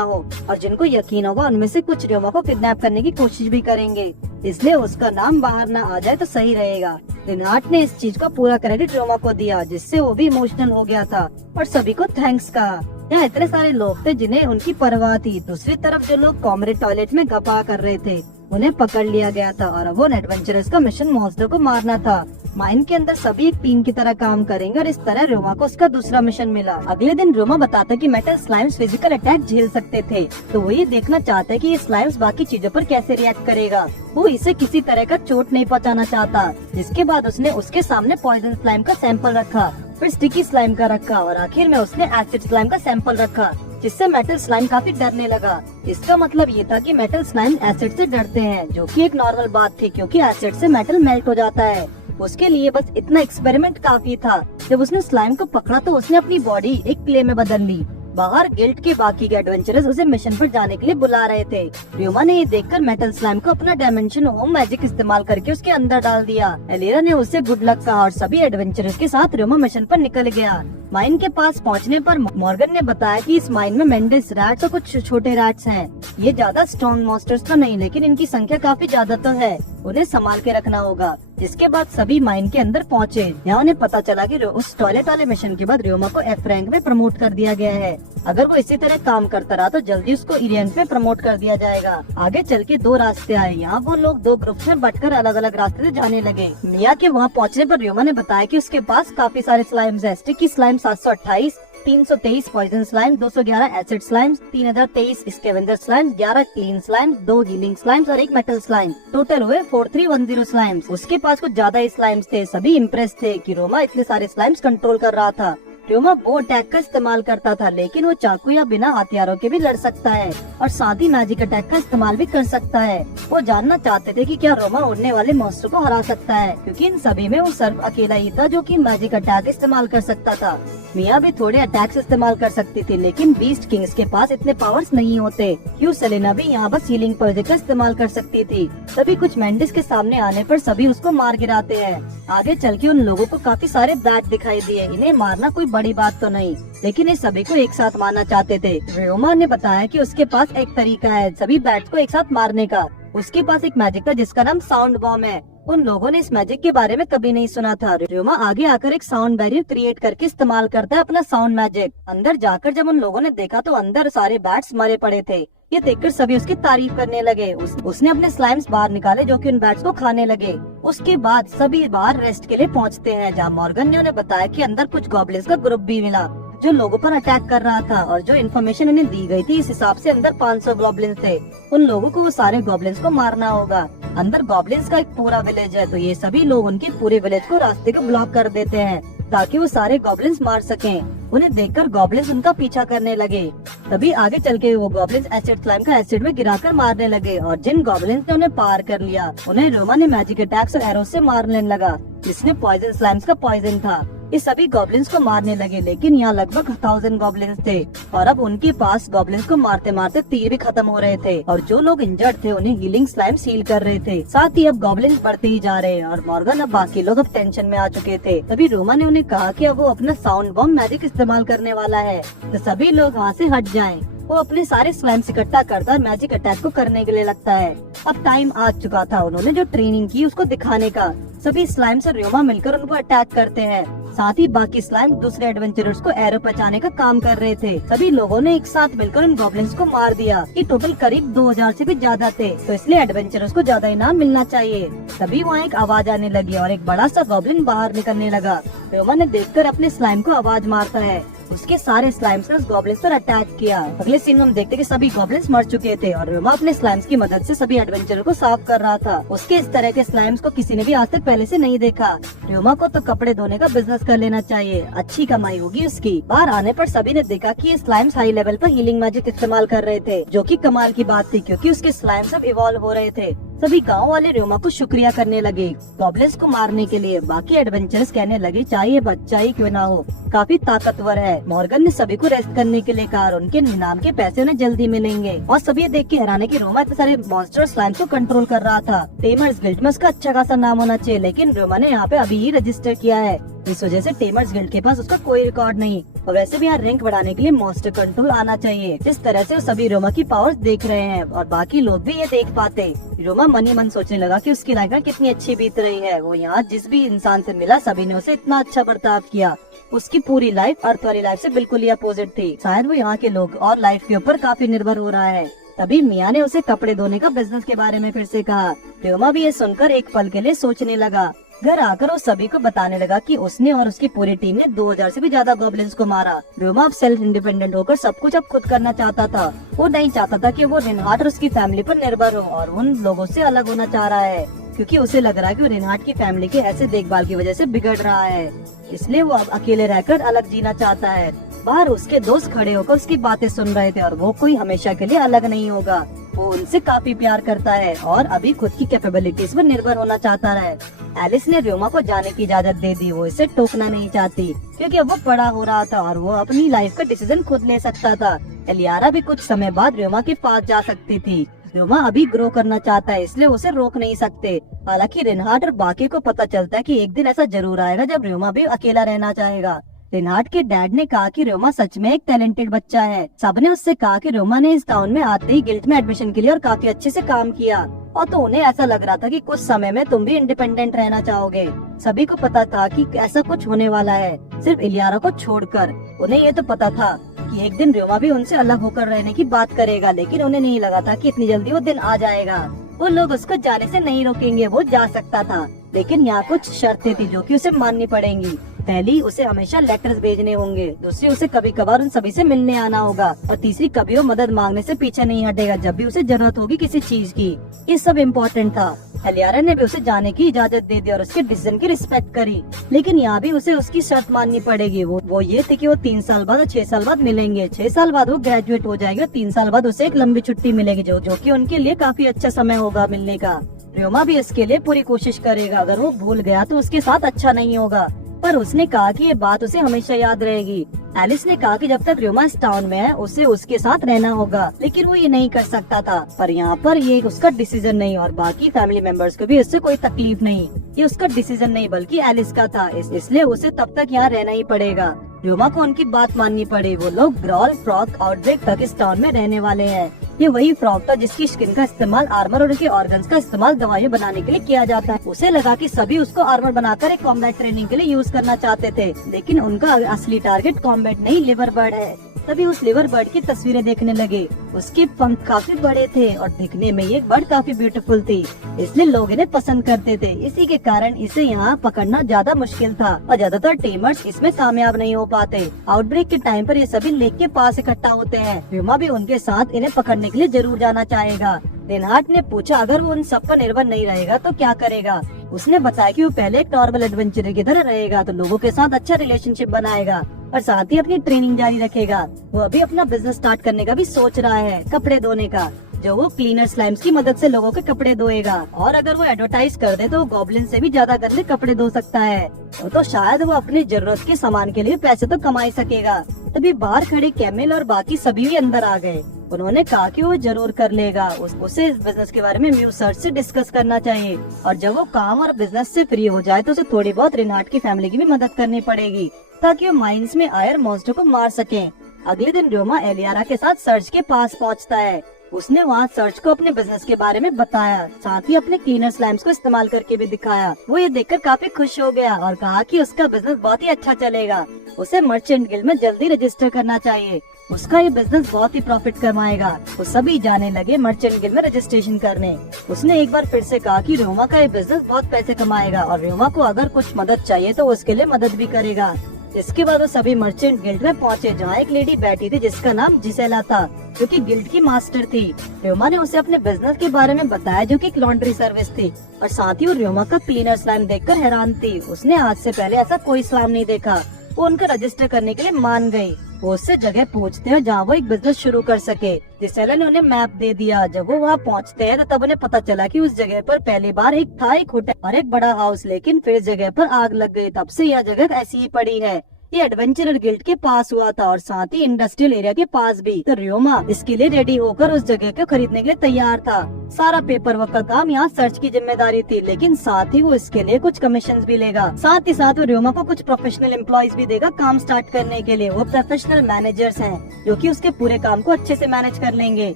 हो, और जिनको यकीन होगा उनमें से कुछ रियोमा को किडनैप करने की कोशिश भी करेंगे, इसलिए उसका नाम बाहर ना आ जाए तो सही रहेगा। रिनाट ने इस चीज का पूरा क्रेडिट रियोमा को दिया, जिससे वो भी इमोशनल हो गया था और सभी को थैंक्स कहा। यहाँ इतने सारे लोग थे जिन्हें उनकी परवाह थी। दूसरी तरफ जो लोग कॉमरेड टॉयलेट में गपा कर रहे थे उन्हें पकड़ लिया गया था और अब वो एडवेंचरर्स का मिशन मॉन्स्टर को मारना था। माइन के अंदर सभी एक टीम की तरह काम करेंगे और इस तरह रोमा को उसका दूसरा मिशन मिला। अगले दिन रोमा बताता कि मेटल स्लाइम्स फिजिकल अटैक झेल सकते थे, तो वो ये देखना चाहता है कि ये स्लाइम्स बाकी चीजों पर कैसे रिएक्ट करेगा। वो इसे किसी तरह का चोट नहीं पहुंचाना चाहता। जिसके बाद उसने उसके सामने पॉइजन स्लाइम का सैंपल रखा, फिर स्टिकी स्लाइम का रखा और आखिर में उसने एसिड स्लाइम का सैंपल रखा, जिससे मेटल स्लाइम काफी डरने लगा। इसका मतलब ये था कि मेटल स्लाइम एसिड से डरते हैं, जो कि एक नॉर्मल बात थी क्योंकि एसिड से मेटल मेल्ट हो जाता है। उसके लिए बस इतना एक्सपेरिमेंट काफी था। जब उसने स्लाइम को पकड़ा तो उसने अपनी बॉडी एक क्ले में बदल ली। बाहर गिल्ड के बाकी के एडवेंचरर्स उसे मिशन पर जाने के लिए बुला रहे थे। रियोमा ने ये देखकर मेटल स्लाइम को अपना डायमेंशन होम मैजिक इस्तेमाल करके उसके अंदर डाल दिया। एलिरा ने उसे गुड लक कहा और सभी एडवेंचरर्स के साथ रियोमा मिशन पर निकल गया। माइन के पास पहुंचने पर मॉर्गन ने बताया कि इस माइन में मेंडिस रैट्स और कुछ छोटे रैट्स हैं। ये ज्यादा स्ट्रॉन्ग मॉन्स्टर्स तो नहीं, लेकिन इनकी संख्या काफी ज्यादा तो है, उन्हें संभाल के रखना होगा। जिसके बाद सभी माइन के अंदर पहुंचे। यहाँ उन्हें पता चला कि उस टॉयलेट वाले मिशन के बाद रियोमा को एफ रैंक में प्रमोट कर दिया गया है। अगर वो इसी तरह काम करता रहा तो जल्दी उसको इरियंट में प्रमोट कर दिया जाएगा। आगे चल के दो रास्ते आए। यहाँ वो लोग दो ग्रुप्स में बंटकर अलग अलग रास्ते से जाने लगे। मिया के वहाँ पहुँचने पर रियोमा ने बताया कि उसके पास काफी सारे स्लाइम्स हैं। Sticky slime 728, 323 poison slime, 211 acid slimes, 3023 scavenger slimes, 11 clean slimes, 2 healing slimes और 1 मेटल स्लाइम। टोटल हुए 4310 स्लाइम्स। उसके पास कुछ ज्यादा ही स्लाइम्स थे। सभी इम्प्रेस थे कि रोमा इतने सारे स्लाइम्स कंट्रोल कर रहा था। रियोमा बो अटैक का इस्तेमाल करता था, लेकिन वो चाकू या बिना हथियारों के भी लड़ सकता है और साथ ही मैजिक अटैक का इस्तेमाल भी कर सकता है। वो जानना चाहते थे कि क्या रोमा उड़ने वाले मॉन्स्टर को हरा सकता है, क्योंकि इन सभी में वो सिर्फ अकेला ही था जो कि मैजिक अटैक इस्तेमाल कर सकता था। मिया भी थोड़े अटैक्स इस्तेमाल कर सकती थी, लेकिन बीस्ट किंग्स के पास इतने पावर्स नहीं होते। क्यों सेलेना भी यहाँ बस हीलिंग पर्दे का इस्तेमाल कर सकती थी। तभी कुछ मेंडिस के सामने आने पर सभी उसको मार गिराते हैं। आगे चल के उन लोगों को काफी सारे बैट दिखाई दिए। इन्हें मारना कोई बड़ी बात तो नहीं, लेकिन ये सभी को एक साथ मारना चाहते थे। रियोमा ने बताया कि उसके पास एक तरीका है सभी बैट्स को एक साथ मारने का। उसके पास एक मैजिक था जिसका नाम साउंड बॉम्ब है। उन लोगों ने इस मैजिक के बारे में कभी नहीं सुना था। रियोमा आगे आकर एक साउंड बैरियर क्रिएट करके इस्तेमाल करता है अपना साउंड मैजिक। अंदर जाकर जब उन लोगों ने देखा तो अंदर सारे बैट्स मरे पड़े थे। ये देखकर सभी उसकी तारीफ करने लगे। उसने अपने स्लाइम्स बाहर निकाले जो कि उन बैट्स को खाने लगे। उसके बाद सभी बाहर रेस्ट के लिए पहुंचते हैं, जहाँ मॉर्गन ने उन्हें बताया कि अंदर कुछ गॉब्लिन्स का ग्रुप भी मिला। जो लोगों पर अटैक कर रहा था, और जो इन्फॉर्मेशन उन्हें दी गई थी इस हिसाब से अंदर 500 गॉब्लिन्स थे। उन लोगों को वो सारे गॉब्लिन्स को मारना होगा। अंदर गॉब्लिन्स का एक पूरा विलेज है, तो ये सभी लोग उनके पूरे विलेज को रास्ते को ब्लॉक कर देते हैं ताकि वो सारे गॉब्लिन्स मार सकें। उन्हें देखकर गॉब्लिन्स उनका पीछा करने लगे। तभी आगे चल के वो गॉब्लिन्स एसिड स्लाइम का एसिड में गिराकर मारने लगे, और जिन गॉब्लिन्स ने उन्हें पार कर लिया उन्हें रोमा ने मैजिक अटैक्स और एरो से मारने लगा, जिसमें पॉइजन स्लाइम्स का पॉइजन था। ये सभी गॉब्लिन्स को मारने लगे, लेकिन यहाँ लगभग 1000 गॉब्लिन्स थे और अब उनके पास गॉब्लिन्स को मारते मारते तीर भी खत्म हो रहे थे, और जो लोग इंजर्ड थे उन्हें हीलिंग स्लाइम्स हील कर रहे थे। साथ ही अब गॉब्लिन्स बढ़ते ही जा रहे हैं और मॉर्गन अब बाकी लोग अब टेंशन में आ चुके थे। तभी रोमा ने उन्हें कहा कि अब वो अपना साउंड बॉम्ब मैजिक इस्तेमाल करने वाला है, तो सभी लोग वहाँ से हट जाएं। वो अपने सारे स्लाइम्स इकट्ठा करता मैजिक अटैक को करने के लिए लगता है। अब टाइम आ चुका था उन्होंने जो ट्रेनिंग की उसको दिखाने का। सभी स्लाइम्स और रोमा मिलकर उनको अटैक करते हैं। साथ ही बाकी स्लाइम दूसरे एडवेंचरर्स को एरो बचाने का काम कर रहे थे। सभी लोगों ने एक साथ मिलकर उन गॉब्लिन्स को मार दिया। ये टोटल करीब 2000 से भी ज्यादा थे, तो इसलिए एडवेंचरर्स को ज्यादा इनाम मिलना चाहिए। तभी वहाँ एक आवाज आने लगी और एक बड़ा सा गॉब्लिन बाहर निकलने लगा। रोमा ने देखकर अपने स्लाइम को आवाज मारता है। उसके सारे स्लाइम्स ने उस गॉब्लिन्स पर अटैक किया। अगले सीन में हम देखते कि सभी गॉब्लिन्स मर चुके थे और रोमा अपने स्लाइम्स की मदद से सभी एडवेंचरर को साफ कर रहा था। उसके इस तरह के स्लाइम्स को किसी ने भी आज तक पहले से नहीं देखा। रोमा को तो कपड़े धोने का बिजनेस कर लेना चाहिए, अच्छी कमाई होगी उसकी। बाहर आने पर सभी ने देखा कि ये स्लाइम्स हाई लेवल पर हीलिंग मैजिक इस्तेमाल कर रहे थे, जो कि कमाल की बात थी क्योंकि उसके स्लाइम्स अब इवॉल्व हो रहे थे। सभी गांव वाले रोमा को शुक्रिया करने लगे गॉब्लिन्स को मारने के लिए। बाकी एडवेंचरर्स कहने लगे चाहे बच्चा ही क्यों ना हो, काफी ताकतवर है। मॉर्गन ने सभी को रेस्ट करने के लिए कहा और उनके इनाम के पैसे उन्हें जल्दी मिलेंगे। और सभी ये देख के हैरान कि रोमा इतने सारे मॉन्स्टर स्लाइम्स को कंट्रोल कर रहा था। टेमर्स गिल्ड में उसका अच्छा खासा नाम होना चाहिए, लेकिन रोमा ने यहाँ पे अभी ही रजिस्टर किया है। इस वजह से टेमर्स गिल्ड के पास उसका कोई रिकॉर्ड नहीं। और वैसे भी यहाँ रैंक बढ़ाने के लिए मॉन्स्टर कंट्रोल आना चाहिए। इस तरह से वो सभी रोमा की पावर्स देख रहे हैं और बाकी लोग भी ये देख पाते। रोमा मन ही मन सोचने लगा कि उसकी लाइफ में कितनी अच्छी बीत रही है। वो यहाँ जिस भी इंसान से मिला सभी ने उसे इतना अच्छा बर्ताव किया। उसकी पूरी लाइफ अर्थ वाली लाइफ से बिल्कुल ही अपोजिट थी। शायद वो यहाँ के लोग और लाइफ के ऊपर काफी निर्भर हो रहा है। तभी मिया ने उसे कपड़े धोने का बिजनेस के बारे में फिर से कहा। रोमा भी ये सुनकर एक पल के लिए सोचने लगा। घर आकर वो सभी को बताने लगा कि उसने और उसकी पूरी टीम ने 2000 से भी ज्यादा गॉब्लिन्स को मारा। रोमा अब सेल्फ इंडिपेंडेंट होकर सब कुछ अब खुद करना चाहता था। वो नहीं चाहता था कि वो रेनहार्ड और उसकी फैमिली पर निर्भर हो और उन लोगों से अलग होना चाह रहा है, क्योंकि उसे लग रहा है कि वो रेनहार्ड की फैमिली के ऐसे देखभाल की वजह से बिगड़ रहा है। इसलिए वो अब अकेले रहकर अलग जीना चाहता है। बाहर उसके दोस्त खड़े होकर उसकी बातें सुन रहे थे और वो कोई हमेशा के लिए अलग नहीं होगा। वो उनसे काफी प्यार करता है और अभी खुद की कैपेबिलिटीज पर निर्भर होना चाहता है। एलिस ने रोमा को जाने की इजाजत दे दी। वो इसे टोकना नहीं चाहती क्योंकि अब वो बड़ा हो रहा था और वो अपनी लाइफ का डिसीजन खुद ले सकता था। एलियारा भी कुछ समय बाद रोमा के पास जा सकती थी। रोमा अभी ग्रो करना चाहता है, इसलिए उसे रोक नहीं सकते। हालांकि रेनहार्ड और बाकी को पता चलता है कि एक दिन ऐसा जरूर आएगा जब रोमा भी अकेला रहना चाहेगा। रेनहार्ड के डैड ने कहा कि रोमा सच में एक टैलेंटेड बच्चा है। सबने उससे कहा कि रोमा ने इस टाउन में आते ही गिल्ड में एडमिशन के लिए और काफी अच्छे से काम किया, और तो उन्हें ऐसा लग रहा था कि कुछ समय में तुम भी इंडिपेंडेंट रहना चाहोगे। सभी को पता था कि ऐसा कुछ होने वाला है, सिर्फ इलियारा को छोड़कर। उन्हें ये तो पता था कि एक दिन रोमा भी उनसे अलग होकर रहने की बात करेगा, लेकिन उन्हें नहीं लगा था कि इतनी जल्दी वो दिन आ जाएगा। वो लोग उसको जाने से नहीं रोकेंगे, वो जा सकता था, लेकिन यहाँ कुछ शर्तें थी जो कि उसे माननी पड़ेंगी। पहली, उसे हमेशा लेटर्स भेजने होंगे। दूसरी, उसे कभी कभार उन सभी से मिलने आना होगा। और तीसरी, कभी वो मदद मांगने से पीछे नहीं हटेगा जब भी उसे जरूरत होगी किसी चीज की। ये सब इम्पोर्टेंट था। एलियारा ने भी उसे जाने की इजाजत दे दी और उसके डिसीजन की रिस्पेक्ट करी, लेकिन यहाँ भी उसे उसकी शर्त माननी पड़ेगी। वो ये थी कि वो 3 साल बाद और 6 साल बाद मिलेंगे। 6 साल बाद वो ग्रेजुएट हो जाएगी और 3 साल बाद उसे एक लंबी छुट्टी मिलेगी जो कि उनके लिए काफी अच्छा समय होगा मिलने का। रोमा भी इसके लिए पूरी कोशिश करेगा। अगर वो भूल गया तो उसके साथ अच्छा नहीं होगा, पर उसने कहा कि ये बात उसे हमेशा याद रहेगी। एलिस ने कहा कि जब तक रोमा इस टाउन में है उसे उसके साथ रहना होगा, लेकिन वो ये नहीं कर सकता था। पर यहाँ पर ये उसका डिसीजन नहीं और बाकी फैमिली मेंबर्स को भी इससे कोई तकलीफ नहीं। ये उसका डिसीजन नहीं बल्कि एलिस का था, इसलिए उसे तब तक यहाँ रहना ही पड़ेगा। रोमा को उनकी बात माननी पड़े। वो लोग ग्रॉल फ्रॉग आउटब्रेक तक इस टाउन में रहने वाले हैं। ये वही फ्रॉग था जिसकी स्किन का इस्तेमाल आर्मर और उनके ऑर्गन्स का इस्तेमाल दवाइयाँ बनाने के लिए किया जाता है। उसे लगा कि सभी उसको आर्मर बनाकर एक कॉम्बैट ट्रेनिंग के लिए यूज करना चाहते थे, लेकिन उनका असली टारगेट कॉम्बैट नहीं लिवर बर्ड है। तभी उस लिवर बर्ड की तस्वीरें देखने लगे। उसके पंख काफी बड़े थे और दिखने में ये बर्ड काफी ब्यूटीफुल थी, इसलिए लोग इन्हें पसंद करते थे। इसी के कारण इसे यहाँ पकड़ना ज्यादा मुश्किल था और ज्यादातर टीमर्स इसमें कामयाब नहीं हो पाते। आउटब्रेक के टाइम पर ये सभी लेक के पास इकट्ठा होते हैं। र्यूमा भी उनके साथ इन्हें पकड़ने के लिए जरूर जाना चाहेगा। रेनहार्ड ने पूछा अगर वो उन सब पर निर्भर नहीं रहेगा तो क्या करेगा। उसने बताया कि वो पहले एक नॉर्मल एडवेंचरर की तरह रहेगा, तो लोगों के साथ अच्छा रिलेशनशिप बनाएगा और साथ ही अपनी ट्रेनिंग जारी रखेगा। वो अभी अपना बिजनेस स्टार्ट करने का भी सोच रहा है, कपड़े धोने का, जो वो क्लीनर स्लाइम्स की मदद से लोगों के कपड़े धोएगा। और अगर वो एडवर्टाइज कर दे तो वो गॉब्लिन से भी ज्यादा गंदे कपड़े धो सकता है, तो शायद वो अपनी जरूरत के सामान के लिए पैसे तो कमा ही सकेगा। तभी बाहर खड़े कैमिल और बाकी सभी भी अंदर आ गए। उन्होंने कहा कि वो जरूर कर लेगा। उसे इस बिजनेस के बारे में म्यू सर से डिस्कस करना चाहिए और जब वो काम और बिजनेस से फ्री हो जाए तो उसे थोड़ी बहुत रेनहार्ड की फैमिली की भी मदद करनी पड़ेगी ताकि वो माइंस में आयर मॉन्स्टर को मार सके। अगले दिन र्यूमा एलियारा के साथ सर्च के पास पहुंचता है। उसने वहाँ सर्च को अपने बिजनेस के बारे में बताया, साथ ही अपने क्लीनर स्लाइम्स को इस्तेमाल करके भी दिखाया। वो ये देखकर काफी खुश हो गया और कहा कि उसका बिजनेस बहुत ही अच्छा चलेगा। उसे मर्चेंट गिल्ड में जल्दी रजिस्टर करना चाहिए, उसका ये बिजनेस बहुत ही प्रॉफिट कमाएगा। वो सभी जाने लगे मर्चेंट गिल्ड में रजिस्ट्रेशन करने। उसने एक बार फिर से कहा कि र्यूमा का ये बिजनेस बहुत पैसे कमाएगा और र्यूमा को अगर कुछ मदद चाहिए तो उसके लिए मदद भी करेगा। इसके बाद वो सभी मर्चेंट गिल्ड में पहुंचे, जहाँ एक लेडी बैठी थी जिसका नाम जिसेला था, जो कि गिल्ड की मास्टर थी। र्यूमा ने उसे अपने बिजनेस के बारे में बताया, जो कि एक लॉन्ड्री सर्विस थी, और साथ ही वो र्यूमा का क्लीनर स्लाइम देखकर हैरान थी। उसने आज से पहले ऐसा कोई स्लाइम नहीं देखा। वो उनका रजिस्टर करने के लिए मान गई। वो उससे जगह पूछते हैं जहाँ वो एक बिजनेस शुरू कर सके। जिसेला ने उन्हें मैप दे दिया। जब वो वहाँ पहुँचते हैं तो तब उन्हें पता चला कि उस जगह पर पहली बार एक होटल और एक बड़ा हाउस, लेकिन फिर इस जगह पर आग लग गई। तब से यह जगह ऐसी ही पड़ी है। ये एडवेंचरर गिल्ड के पास हुआ था और साथ ही इंडस्ट्रियल एरिया के पास भी। तो र्यूमा इसके लिए रेडी होकर उस जगह को खरीदने के लिए तैयार था। सारा पेपर वर्क का काम यहाँ सर्च की जिम्मेदारी थी, लेकिन साथ ही वो इसके लिए कुछ कमीशन भी लेगा। साथ ही साथ वो र्यूमा को कुछ प्रोफेशनल एम्प्लॉयज भी देगा काम स्टार्ट करने के लिए। वो प्रोफेशनल मैनेजर्स हैं, जो कि उसके पूरे काम को अच्छे से मैनेज कर लेंगे।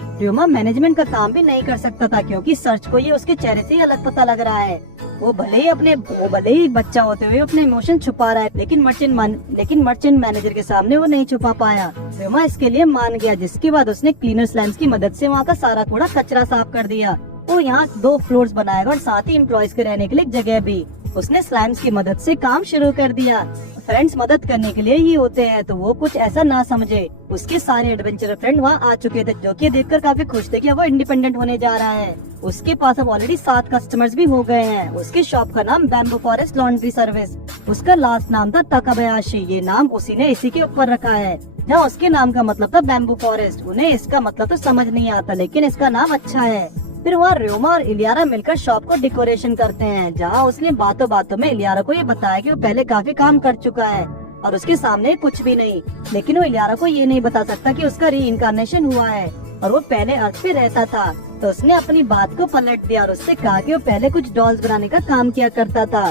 र्यूमा मैनेजमेंट का काम भी नहीं कर सकता था, क्योंकि सर्च को ये उसके चेहरे से ही अलग पता लग रहा है। वो भले ही बच्चा होते हुए अपने इमोशन छुपा रहा है, लेकिन मर्चेंट मैनेजर के सामने वो नहीं छुपा पाया। र्यूमा इसके लिए मान गया, जिसके बाद उसने क्लीनर स्लाइम्स की मदद से वहाँ का सारा कूड़ा कचरा साफ कर दिया। वो यहाँ 2 फ्लोर्स बनाएगा और साथ ही एम्प्लॉयज के रहने के लिए एक जगह भी। उसने स्लाइम्स की मदद से काम शुरू कर दिया। फ्रेंड्स मदद करने के लिए ही होते हैं, तो वो कुछ ऐसा ना समझे। उसके सारे एडवेंचरर फ्रेंड वहाँ आ चुके थे, जो कि देखकर काफी खुश थे कि वो इंडिपेंडेंट होने जा रहा है। उसके पास अब ऑलरेडी 7 कस्टमर्स भी हो गए हैं। उसके शॉप का नाम बैम्बू फॉरेस्ट लॉन्ड्री सर्विस। उसका लास्ट नाम था ताकाबयाशी। ये नाम उसी ने इसी के ऊपर रखा है। जहाँ उसके नाम का मतलब था बैम्बू फॉरेस्ट, उन्हें इसका मतलब तो समझ नहीं आता, लेकिन इसका नाम अच्छा है। फिर वहाँ र्यूमा और इलियारा मिलकर शॉप को डेकोरेशन करते हैं, जहाँ उसने बातों बातों में इलियारा को ये बताया कि वो पहले काफी काम कर चुका है और उसके सामने कुछ भी नहीं। लेकिन वो इलियारा को ये नहीं बता सकता कि उसका रीइंकार्नेशन हुआ है और वो पहले अर्थ पे रहता था। तो उसने अपनी बात को पलट दिया और उससे कहा कि वो पहले कुछ डॉल्स बनाने का काम किया करता था।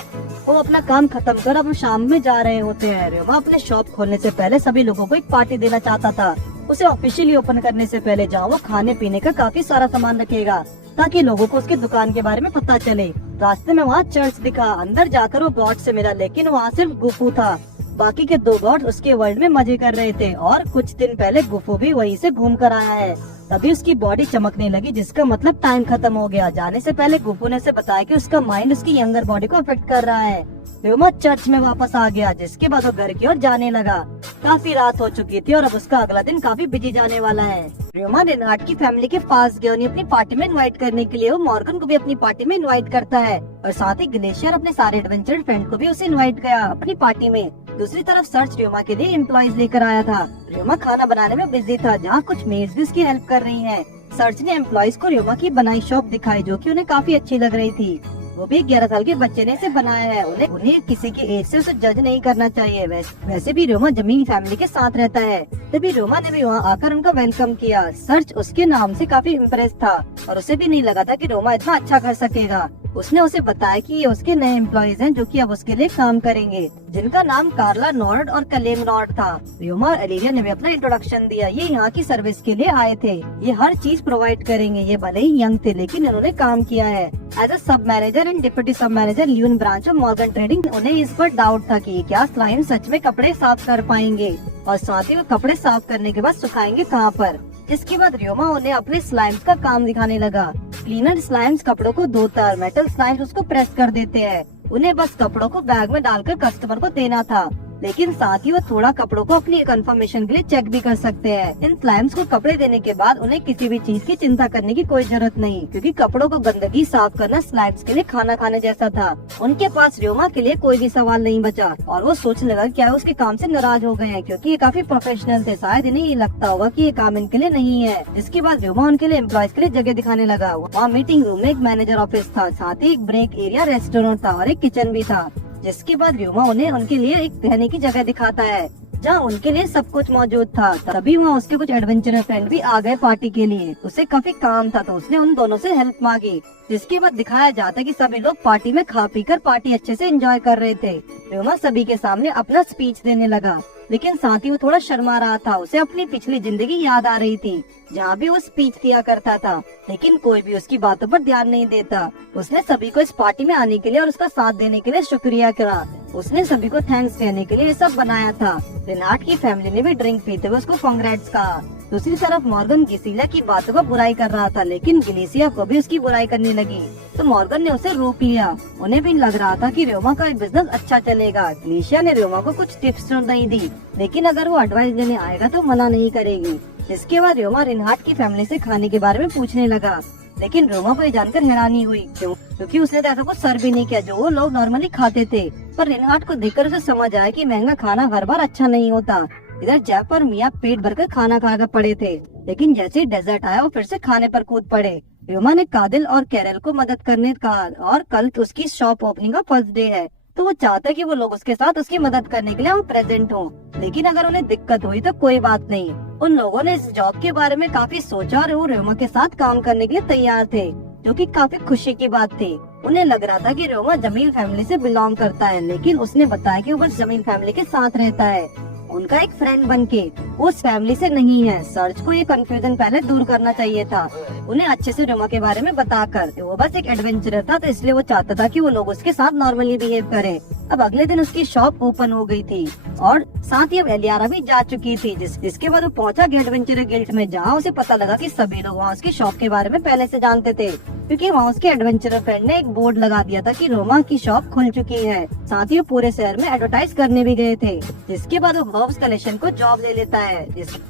वो अपना काम खत्म कर अब शाम में जा रहे होते हैं। र्यूमा अपने शॉप खोलने से पहले सभी लोगों को एक पार्टी देना चाहता था। उसे ऑफिशियली ओपन करने से पहले जहाँ वो खाने पीने का काफी सारा सामान रखेगा, ताकि लोगों को उसकी दुकान के बारे में पता चले। रास्ते में वहाँ चर्च दिखा। अंदर जाकर वो गॉड से मिला, लेकिन वहाँ सिर्फ गुफू था। बाकी के 2 गॉड उसके वर्ल्ड में मजे कर रहे थे और कुछ दिन पहले गुफू भी वहीं से घूम कर आया है। तभी उसकी बॉडी चमकने लगी, जिसका मतलब टाइम खत्म हो गया। जाने से पहले गुफू ने उसे बताया कि उसका माइंड उसकी यंगर बॉडी को अफेक्ट कर रहा है। र्यूमा चर्च में वापस आ गया, जिसके बाद वो घर की ओर जाने लगा। काफी रात हो चुकी थी और अब उसका अगला दिन काफी बिजी जाने वाला है। र्यूमा रेनहार्ड की फैमिली के पास गया, उन्हें अपनी पार्टी में इनवाइट करने के लिए। वो मॉर्गन को भी अपनी पार्टी में इनवाइट करता है और साथ ही ग्लेशियर अपने सारे एडवेंचर फ्रेंड को भी उसे इनवाइट किया अपनी पार्टी में। दूसरी तरफ सर्च र्यूमा के लिए एम्प्लॉयज लेकर आया था। र्यूमा खाना बनाने में बिजी था, जहाँ कुछ मेड्स भी उसकी हेल्प कर रही हैं। सर्च ने एम्प्लॉयज को र्यूमा की बनाई शॉप दिखाई, जो कि उन्हें काफी अच्छी लग रही थी। वो भी 11 साल के बच्चे ने इसे बनाया है। उन्हें किसी की एज से उसे जज नहीं करना चाहिए। वैसे भी र्यूमा जमीन फैमिली के साथ रहता है। तभी र्यूमा ने भी वहाँ आकर उनका वेलकम किया। सर्च उसके नाम से काफी इम्प्रेस था और उसे भी नहीं लगा था कि र्यूमा इतना अच्छा कर सकेगा। उसने उसे बताया कि ये उसके नए एम्प्लॉयज हैं, जो कि अब उसके लिए काम करेंगे, जिनका नाम कार्ला नॉर्ड और कलेम नॉर्ड था। र्यूमा और एलिविया ने भी अपना इंट्रोडक्शन दिया। ये यहाँ की सर्विस के लिए आए थे। ये हर चीज प्रोवाइड करेंगे। ये भले ही यंग थे, लेकिन इन्होंने काम किया है as a sub manager and deputy sub manager ल्यून ब्रांच ऑफ मॉर्गन ट्रेडिंग। उन्हें इस पर डाउट था कि क्या स्लाइम सच में कपड़े साफ कर पाएंगे। और साथ ही वो कपड़े साफ करने के बाद सुखाएंगे कहाँ पर। जिसके बाद र्योमा उन्हें अपने स्लाइम्स का काम दिखाने लगा। क्लीनर स्लाइम्स कपड़ों को धोता है, मेटल स्लाइम्स उसको प्रेस कर देते हैं। उन्हें बस कपड़ों को बैग में डालकर कस्टमर को देना था, लेकिन साथ ही वो थोड़ा कपड़ों को अपनी कंफर्मेशन के लिए चेक भी कर सकते हैं। इन स्लाइम्स को कपड़े देने के बाद उन्हें किसी भी चीज की चिंता करने की कोई जरूरत नहीं, क्योंकि कपड़ों को गंदगी साफ करना स्लाइम्स के लिए खाना खाने जैसा था। उनके पास र्योमा के लिए कोई भी सवाल नहीं बचा और वो सोचने लगा क्या उसके काम से नाराज हो गए हैं, क्योंकि ये काफी प्रोफेशनल थे। शायद इन्हें ये लगता होगा कि ये काम इनके लिए नहीं है। इसके बाद र्योमा उनके लिए एम्प्लॉयज के लिए जगह दिखाने लगा। वहाँ मीटिंग रूम में एक मैनेजर ऑफिस था, साथ ही एक ब्रेक एरिया, रेस्टोरेंट था और एक किचन भी था। जिसके बाद र्योमा उन्हें उनके लिए एक रहने की जगह दिखाता है, जहाँ उनके लिए सब कुछ मौजूद था। तभी वहाँ उसके कुछ एडवेंचरर फ्रेंड भी आ गए पार्टी के लिए। उसे काफी काम था तो उसने उन दोनों से हेल्प मांगी। जिसके बाद दिखाया जाता है कि सभी लोग पार्टी में खा पी कर पार्टी अच्छे से एंजॉय कर रहे थे। र्योमा सभी के सामने अपना स्पीच देने लगा, लेकिन साथ ही वो थोड़ा शर्मा रहा था। उसे अपनी पिछली जिंदगी याद आ रही थी, जहाँ भी वो स्पीच दिया करता था, लेकिन कोई भी उसकी बातों पर ध्यान नहीं देता। उसने सभी को इस पार्टी में आने के लिए और उसका साथ देने के लिए शुक्रिया करा। उसने सभी को थैंक्स कहने के लिए ये सब बनाया था। रेनाल्ड की फैमिली ने भी ड्रिंक पीते हुए उसको कांग्रेट्स कहा। दूसरी तरफ मॉर्गन गिसिला की बातों का बुराई कर रहा था, लेकिन गिलिसिया को भी उसकी बुराई करने लगी, तो मॉर्गन ने उसे रोक लिया। उन्हें भी लग रहा था कि र्योमा का बिजनेस अच्छा चलेगा। गिलिसिया ने र्योमा को कुछ टिप्स तो नहीं दी, लेकिन अगर वो एडवाइस देने आएगा तो मना नहीं करेगी। इसके बाद र्योमा रेनहार्ड की फैमिली से खाने के बारे में पूछने लगा, लेकिन र्योमा को ये जानकर हैरानी हुई, क्योंकि उसने तो ऐसा कुछ सर्व भी नहीं किया जो वो लोग नॉर्मली खाते थे। पर रेनहार्ड को देखकर उसे समझ आया कि महंगा खाना हर बार अच्छा नहीं होता। इधर जैप और मिया पेट भरकर खाना खाकर पड़े थे, लेकिन जैसे ही डेजर्ट आया वो फिर से खाने पर कूद पड़े। र्योमा ने कादिल और कैरल को मदद करने कहा और कल उसकी शॉप ओपनिंग का फर्स्ट डे है, तो वो चाहता है कि वो लोग उसके साथ उसकी मदद करने के लिए वो प्रेजेंट हो। लेकिन अगर उन्हें दिक्कत हुई तो कोई बात नहीं। उन लोगों ने इस जॉब के बारे में काफी सोचा और वो र्योमा के साथ काम करने के लिए तैयार थे, जो कि काफी खुशी की बात थी। उन्हें लग रहा था कि र्योमा जमील फैमिली से बिलोंग करता है, लेकिन उसने बताया कि वो बस जमील फैमिली के साथ रहता है, उनका एक फ्रेंड बनके। वो उस फैमिली से नहीं है। सर्च को ये कंफ्यूजन पहले दूर करना चाहिए था, उन्हें अच्छे से र्योमा के बारे में बताकर। वो बस एक एडवेंचरर था, तो इसलिए वो चाहता था कि वो लोग उसके साथ नॉर्मली बिहेव करें। अब अगले दिन उसकी शॉप ओपन हो गई थी और साथ ही अब एलियारा भी जा चुकी थी, जिसके बाद वो पहुंचा एडवेंचरर गिल्ड में, जहाँ उसे पता लगा कि सभी लोग वहाँ उसकी शॉप के बारे में पहले से जानते थे, क्योंकि वहाँ उसके एडवेंचरर फ्रेंड ने एक बोर्ड लगा दिया था कि र्योमा की शॉप खुल चुकी है। साथ ही वो पूरे शहर में एडवर्टाइज करने भी गए थे। जिसके बाद वो हर्ब्स कलेक्शन को जॉब ले लेता है,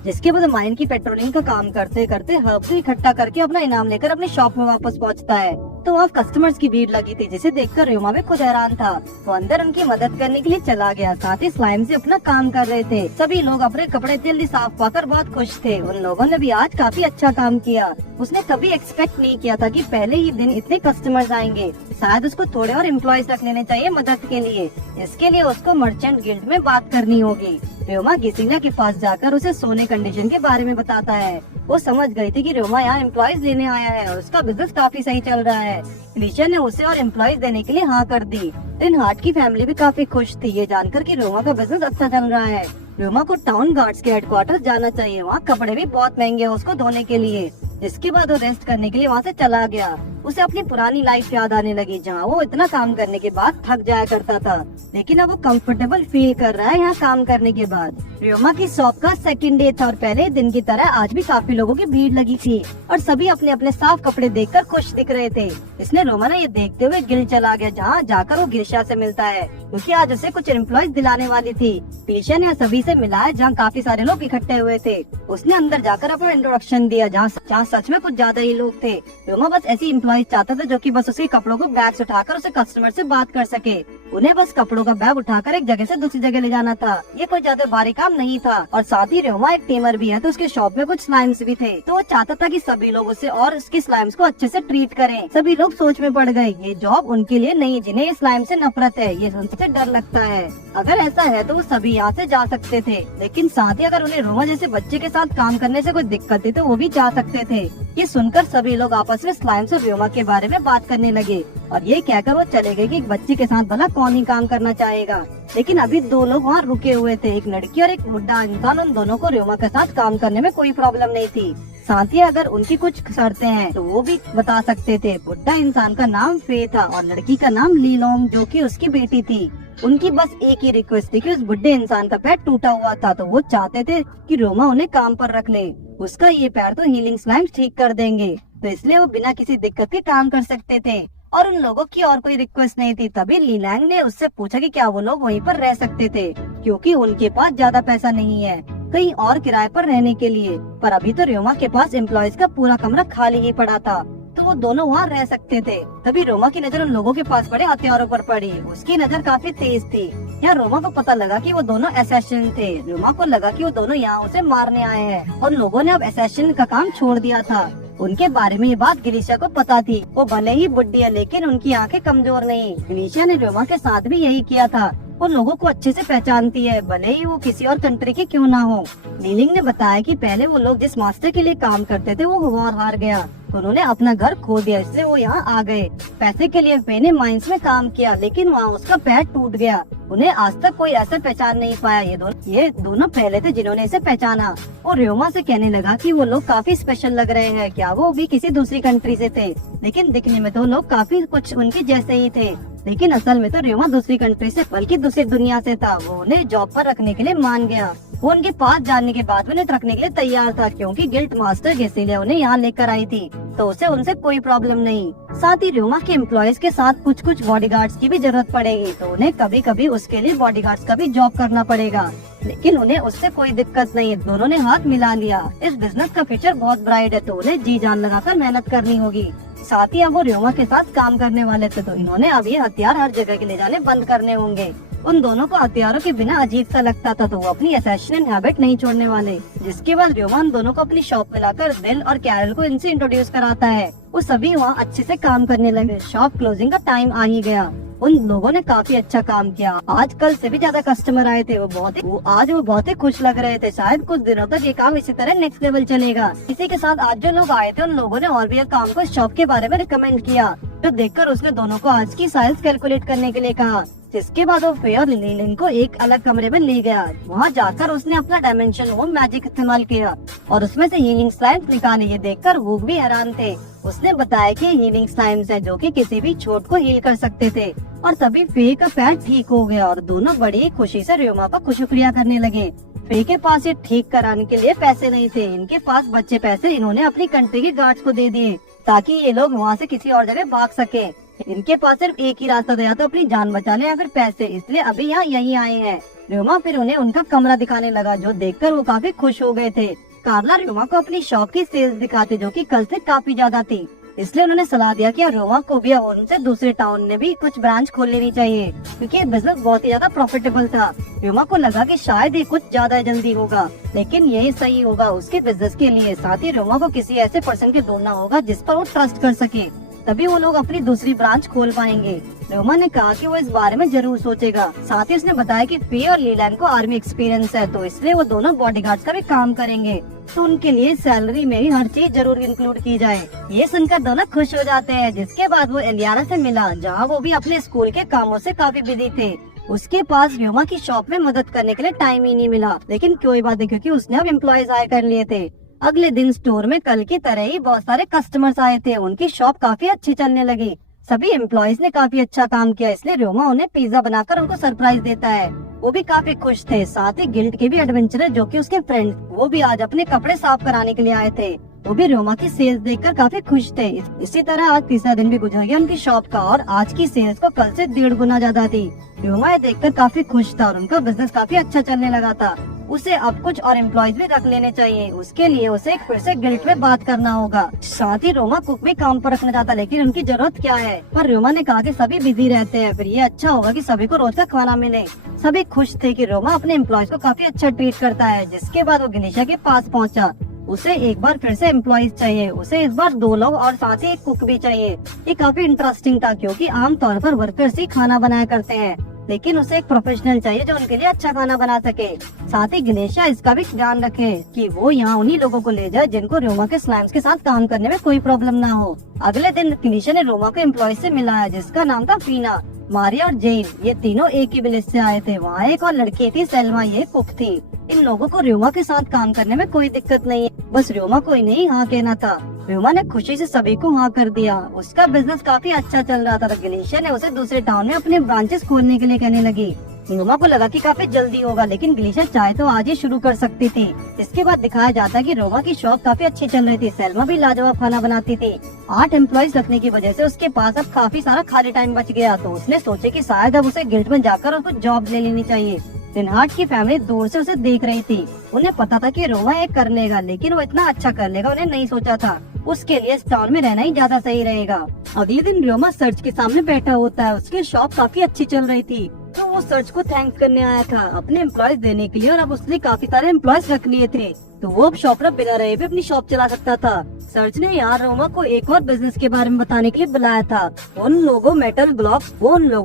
जिसके बाद माइन की पेट्रोलिंग का काम करते करते हर्ब्स इकट्ठा करके अपना इनाम लेकर अपनी शॉप में वापस पहुँचता है। तो वहाँ कस्टमर्स की भीड़ लगी थी, जिसे देखकर र्योमा भी खुद हैरान था। वो अंदर उनकी मदद करने के लिए चला गया। साथ ही स्लाइम से अपना काम कर रहे थे। सभी लोग अपने कपड़े जल्दी साफ पाकर बहुत खुश थे। उन लोगों ने भी आज काफी अच्छा काम किया। उसने कभी एक्सपेक्ट नहीं किया था कि पहले ही दिन इतने कस्टमर्स आएंगे। शायद उसको थोड़े और एम्प्लॉयज रख लेने चाहिए मदद के लिए। इसके लिए उसको मर्चेंट गिल्ड में बात करनी होगी। र्योमा गिसिला के पास जाकर उसे सोने कंडीशन के बारे में बताता है। वो समझ गई थी कि र्योमा यहाँ एम्प्लॉयज लेने आया है और उसका बिजनेस काफी सही चल रहा है। गिलिसिया ने उसे और एम्प्लॉयज देने के लिए हाँ कर दी। रेनहार्ड की फैमिली भी काफी खुश थी ये जानकर कि र्योमा का बिजनेस अच्छा चल रहा है। र्योमा को टाउन गार्ड्स के हेडक्वार्टर जाना चाहिए, वहाँ कपड़े भी बहुत महंगे हैं उसको धोने के लिए। इसके बाद वो रेस्ट करने के लिए वहाँ से चला गया। उसे अपनी पुरानी लाइफ याद आने लगी, जहाँ वो इतना काम करने के बाद थक जाया करता था, लेकिन अब वो कंफर्टेबल फील कर रहा है यहाँ काम करने के बाद। र्योमा की शॉप का सेकंड डे था और पहले दिन की तरह आज भी काफी लोगों की भीड़ लगी थी और सभी अपने अपने साफ कपड़े देखकर खुश दिख रहे थे। इसलिए र्योमा ने ये देखते हुए गिल्ड चला गया, जहाँ जाकर वो गिलिसिया से मिलता है, क्योंकि आज उसे कुछ एम्प्लॉयज दिलाने वाली थी। गिलिसिया ने सभी से मिला है, जहाँ काफी सारे लोग इकट्ठे हुए थे। उसने अंदर जाकर अपना इंट्रोडक्शन दिया, जहाँ सच में कुछ ज्यादा ही लोग थे। र्योमा बस ऐसी एम्प्लॉयज चाहता था जो कि बस उसके कपड़ों को बैग से उठाकर उसे कस्टमर से बात कर सके। उन्हें बस कपड़ों का बैग उठाकर एक जगह से दूसरी जगह ले जाना था। ये कोई ज्यादा भारी काम नहीं था और साथ ही र्योमा एक टेमर भी है, तो उसके शॉप में कुछ स्लाइम्स भी थे। तो वो चाहता था कि सभी लोग उसे और उसके स्लाइम्स को अच्छे से ट्रीट करें। सभी लोग सोच में पड़ गए, ये जॉब उनके लिए नहीं जिन्हें ये स्लाइम से नफरत है, ये उनसे डर लगता है। अगर ऐसा है तो वो सभी यहाँ से जा सकते थे, लेकिन साथ ही अगर उन्हें र्योमा जैसे बच्चे के साथ काम करने से कोई दिक्कत थी तो वो भी जा सकते थे। ये सुनकर सभी लोग आपस में स्लाइम्स और र्योमा के बारे में बात करने लगे और ये कहकर वो चले गए कि एक बच्चे के साथ भला कौन ही काम करना चाहेगा। लेकिन अभी दो लोग वहाँ रुके हुए थे, एक लड़की और एक बुढ़ा इंसान। उन दोनों को र्योमा के साथ काम करने में कोई प्रॉब्लम नहीं थी। साथ ही अगर उनकी कुछ शर्तें हैं तो वो भी बता सकते थे। बुढ़ा इंसान का नाम फे था और लड़की का नाम लीलोंग, जो कि उसकी बेटी थी। उनकी बस एक ही रिक्वेस्ट थी कि उस बुढ़े इंसान का पैर टूटा हुआ था, तो वो चाहते थे कि रोमा उन्हें काम पर रख ले। उसका ये पैर तो हीलिंग स्लाइम ठीक कर देंगे, तो इसलिए वो बिना किसी दिक्कत के काम कर सकते थे और उन लोगों की और कोई रिक्वेस्ट नहीं थी। तभी लीलैंग ने उससे पूछा कि क्या वो लोग वहीं पर रह सकते थे, क्योंकि उनके पास ज्यादा पैसा नहीं है कहीं और किराए पर रहने के लिए। पर अभी तो रोमा के पास एम्प्लॉयज का पूरा कमरा खाली ही पड़ा था, तो वो दोनों वहाँ रह सकते थे। तभी रोमा की नजर उन लोगों के पास पड़े हथियारों पर पड़ी। उसकी नजर काफी तेज थी। यहाँ रोमा को पता लगा कि वो दोनों असैसिन थे। रोमा को लगा कि वो दोनों यहाँ उसे मारने आए हैं और लोगों ने अब असैसिन का काम छोड़ दिया था। उनके बारे में ये बात गिरीशा को पता थी। वो भले ही बुढ़ी है लेकिन उनकी आंखें कमजोर नहीं। गिरीशा ने रोमा के साथ भी यही किया था। वो लोगों को अच्छे से पहचानती है, भले ही वो किसी और कंट्री के क्यों ना हो। लीलिंग ने बताया कि पहले वो लोग जिस मास्टर के लिए काम करते थे वो वॉर हार गया, तो उन्होंने अपना घर खो दिया, इसलिए वो यहाँ आ गए। पैसे के लिए फे ने माइंस में काम किया, लेकिन वहाँ उसका पैर टूट गया। उन्हें आज तक कोई ऐसा पहचान नहीं पाया। ये दोनों पहले थे जिन्होंने इसे पहचाना। और रोमा से कहने लगा कि वो लोग काफी स्पेशल लग रहे हैं, क्या वो भी किसी दूसरी कंट्री से थे। लेकिन दिखने में तो लोग काफी कुछ उनके जैसे ही थे, लेकिन असल में तो रोमा दूसरी कंट्री से बल्कि दूसरी दुनिया से था। वो उन्हें जॉब पर रखने के लिए मान गया। वो उनके पास जाने के बाद उन्हें रखने के लिए तैयार था, क्योंकि गिल्ड मास्टर इसीलिए उन्हें यहाँ लेकर आई थी, तो उसे उनसे कोई प्रॉब्लम नहीं। साथ ही रोमा के एम्प्लॉयज के साथ कुछ बॉडीगार्ड्स की भी जरूरत पड़ेगी, तो उन्हें कभी कभी उसके लिए बॉडीगार्ड्स का भी जॉब करना पड़ेगा, लेकिन उन्हें उससे कोई दिक्कत नहीं। दोनों ने हाथ मिला लिया। इस बिजनेस का फ्यूचर बहुत ब्राइट है, तो उन्हें जी जान लगाकर मेहनत करनी होगी। साथ ही अब वो रोमा के साथ काम करने वाले थे, तो इन्होंने अब ये हथियार हर जगह के ले जाने बंद करने होंगे। उन दोनों को हथियारों के बिना अजीब सा लगता था, तो वो अपनी असैसिन हैबिट नहीं छोड़ने वाले। जिसके बाद रोमा उन दोनों को अपनी शॉप में लाकर दिल और कैरल को इनसे इंट्रोड्यूस कराता है। वो सभी वहाँ अच्छे से काम करने लगे। शॉप क्लोजिंग का टाइम आ ही गया। उन लोगों ने काफी अच्छा काम किया। आज कल से भी ज्यादा कस्टमर आए थे। आज वो बहुत ही खुश लग रहे थे। शायद कुछ दिनों तक ये काम इसी तरह नेक्स्ट लेवल चलेगा। इसी के साथ आज जो लोग आए थे उन लोगों ने और भी एक काम को शॉप के बारे में रिकमेंड किया, तो देखकर उसने दोनों को आज की साइज कैलकुलेट करने के लिए कहा। जिसके बाद वो फे और लीलिंग को एक अलग कमरे में ले गया। वहाँ जाकर उसने अपना डायमेंशन होम मैजिक इस्तेमाल किया और उसमें से हीलिंग स्लाइम्स निकाले। ये देखकर वो भी हैरान थे। उसने बताया कि हीलिंग स्लाइम्स है जो कि किसी भी चोट को हील कर सकते थे। और तभी फे का पैर ठीक हो गया और दोनों बड़ी खुशी से रोमा का शुक्रिया करने लगे। फे के पास ये ठीक कराने के लिए पैसे नहीं थे। इनके पास बचे पैसे इन्होंने अपनी कंट्री के गार्ड्स को दे दिए, ताकि ये लोग वहाँ से किसी और जगह भाग सके। इनके पास सिर्फ एक ही रास्ता था, या तो अपनी जान बचा ले या फिर पैसे, इसलिए अभी यहाँ यही आए हैं। रोमा फिर उन्हें उनका कमरा दिखाने लगा, जो देखकर वो काफी खुश हो गए थे। कार्ला रोमा को अपनी शॉप की सेल्स दिखाते, जो कि कल से काफी ज्यादा थी, इसलिए उन्होंने सलाह दिया कि रोमा को भी और उनसे दूसरे टाउन में भी कुछ ब्रांच खोल लेनी चाहिए, क्योंकि ये बिजनेस बहुत ही ज्यादा प्रॉफिटेबल था। रोमा को लगा कि शायद ये कुछ ज्यादा जल्दी होगा, लेकिन यही सही होगा उसके बिजनेस के लिए। साथ ही रोमा को किसी ऐसे पर्सन के ढूंढना होगा जिस पर वो ट्रस्ट कर सके, तभी वो लोग अपनी दूसरी ब्रांच खोल पाएंगे। रोमा ने कहा कि वो इस बारे में जरूर सोचेगा। साथ ही उसने बताया कि फे और लीलैंड को आर्मी एक्सपीरियंस है, तो इसलिए वो दोनों बॉडीगार्ड्स का भी काम करेंगे, तो उनके लिए सैलरी में ही हर चीज जरूर इंक्लूड की जाए। ये सुनकर दोनों खुश हो जाते हैं। जिसके बाद वो एलियाना से मिला, जहाँ वो भी अपने स्कूल के कामों से काफी बिजी थे। उसके पास रोमा की शॉप में मदद करने के लिए टाइम ही नहीं मिला, लेकिन कोई बात नहीं, क्योंकि उसने अब एम्प्लॉयज हायर कर लिए थे। अगले दिन स्टोर में कल की तरह ही बहुत सारे कस्टमर्स आए थे। उनकी शॉप काफी अच्छी चलने लगी। सभी एम्प्लॉयज ने काफी अच्छा काम किया, इसलिए रोमा उन्हें पिज्जा बनाकर उनको सरप्राइज देता है। वो भी काफी खुश थे। साथ ही गिल्ड के भी एडवेंचरर, जो कि उसके फ्रेंड्स, वो भी आज अपने कपड़े साफ कराने के लिए आए थे। वो भी रोमा की सेल्स देखकर काफी खुश थे। इसी तरह आज तीसरा दिन भी गुजर गया उनकी शॉप का, और आज की सेल्स को कल से 1.5 गुना ज्यादा थी। रोमा ये देखकर काफी खुश था और उनका बिजनेस काफी अच्छा चलने लगा था। उसे अब कुछ और एम्प्लॉयज भी रख लेने चाहिए। उसके लिए उसे फिर से गिल्ड में बात करना होगा। साथ ही रोमा कुक भी काम पर रखना चाहता, लेकिन उनकी जरूरत क्या है। पर रोमा ने कहा कि सभी बिजी रहते हैं, फिर ये अच्छा होगा कि सभी को रोज का खाना मिले। सभी खुश थे कि रोमा अपने एम्प्लॉयज को काफी अच्छा ट्रीट करता है। जिसके बाद वो गिनीशा के पास पहुंचा। उसे एक बार फिर से एम्प्लॉयज चाहिए। उसे इस बार 2 लोग और साथ ही एक कुक भी चाहिए। ये काफी इंटरेस्टिंग था, क्योंकि आमतौर पर वर्कर्स ही खाना बनाया करते हैं, लेकिन उसे एक प्रोफेशनल चाहिए जो उनके लिए अच्छा खाना बना सके। साथ ही गणेशा इसका भी ध्यान रखे कि वो यहाँ उन्हीं लोगों को ले जाए जिनको रोमा के स्लाइम्स के साथ काम करने में कोई प्रॉब्लम ना हो। अगले दिन गणेशा ने रोमा को एम्प्लॉय से मिलाया, जिसका नाम था फीना। मारिया और जेन ये तीनों एक ही विलेज से आए थे। वहाँ एक और लड़की थी सेल्मा, ये कुक थी। इन लोगों को र्योमा के साथ काम करने में कोई दिक्कत नहीं है, बस र्योमा को ही नहीं हाँ कहना था। र्योमा ने खुशी से सभी को हाँ कर दिया। उसका बिजनेस काफी अच्छा चल रहा था, तो ग्लेशिया ने उसे दूसरे टाउन में अपने ब्रांचेस खोलने के लिए कहने लगी। र्योमा को लगा कि काफी जल्दी होगा, लेकिन ग्लेशिया चाहे तो आज ही शुरू कर सकती थी। इसके बाद दिखाया जाता है कि र्योमा की शॉप काफी अच्छी चल रही थी। सेल्मा भी लाजवाब खाना बनाती थी। 8 एम्प्लॉइज रखने की वजह से उसके पास अब काफी सारा खाली टाइम बच गया, तो उसने सोचे कि शायद अब उसे गिल्ड में जाकर उसको जॉब ले लेनी चाहिए। रिनहार्ड की फैमिली दूर से उसे देख रही थी। उन्हें पता था कि र्योमा एक कर लेगा, लेकिन वो इतना अच्छा कर लेगा उन्हें नहीं सोचा था। उसके लिए इस टाउन में रहना ही ज्यादा सही रहेगा। अगले दिन र्योमा सर्च के सामने बैठा होता है। उसकी शॉप काफी अच्छी चल रही थी, तो वो सर्च को थैंक्स करने आया था अपने एम्प्लॉयज देने के लिए, और अब उसने काफी सारे एम्प्लॉयज रख लिए थे, तो वो अब शॉप पर बिना रहे भी अपनी शॉप चला सकता था। सर्च ने यहाँ र्योमा को एक और बिजनेस के बारे में बताने के लिए बुलाया था। वो उन लोगों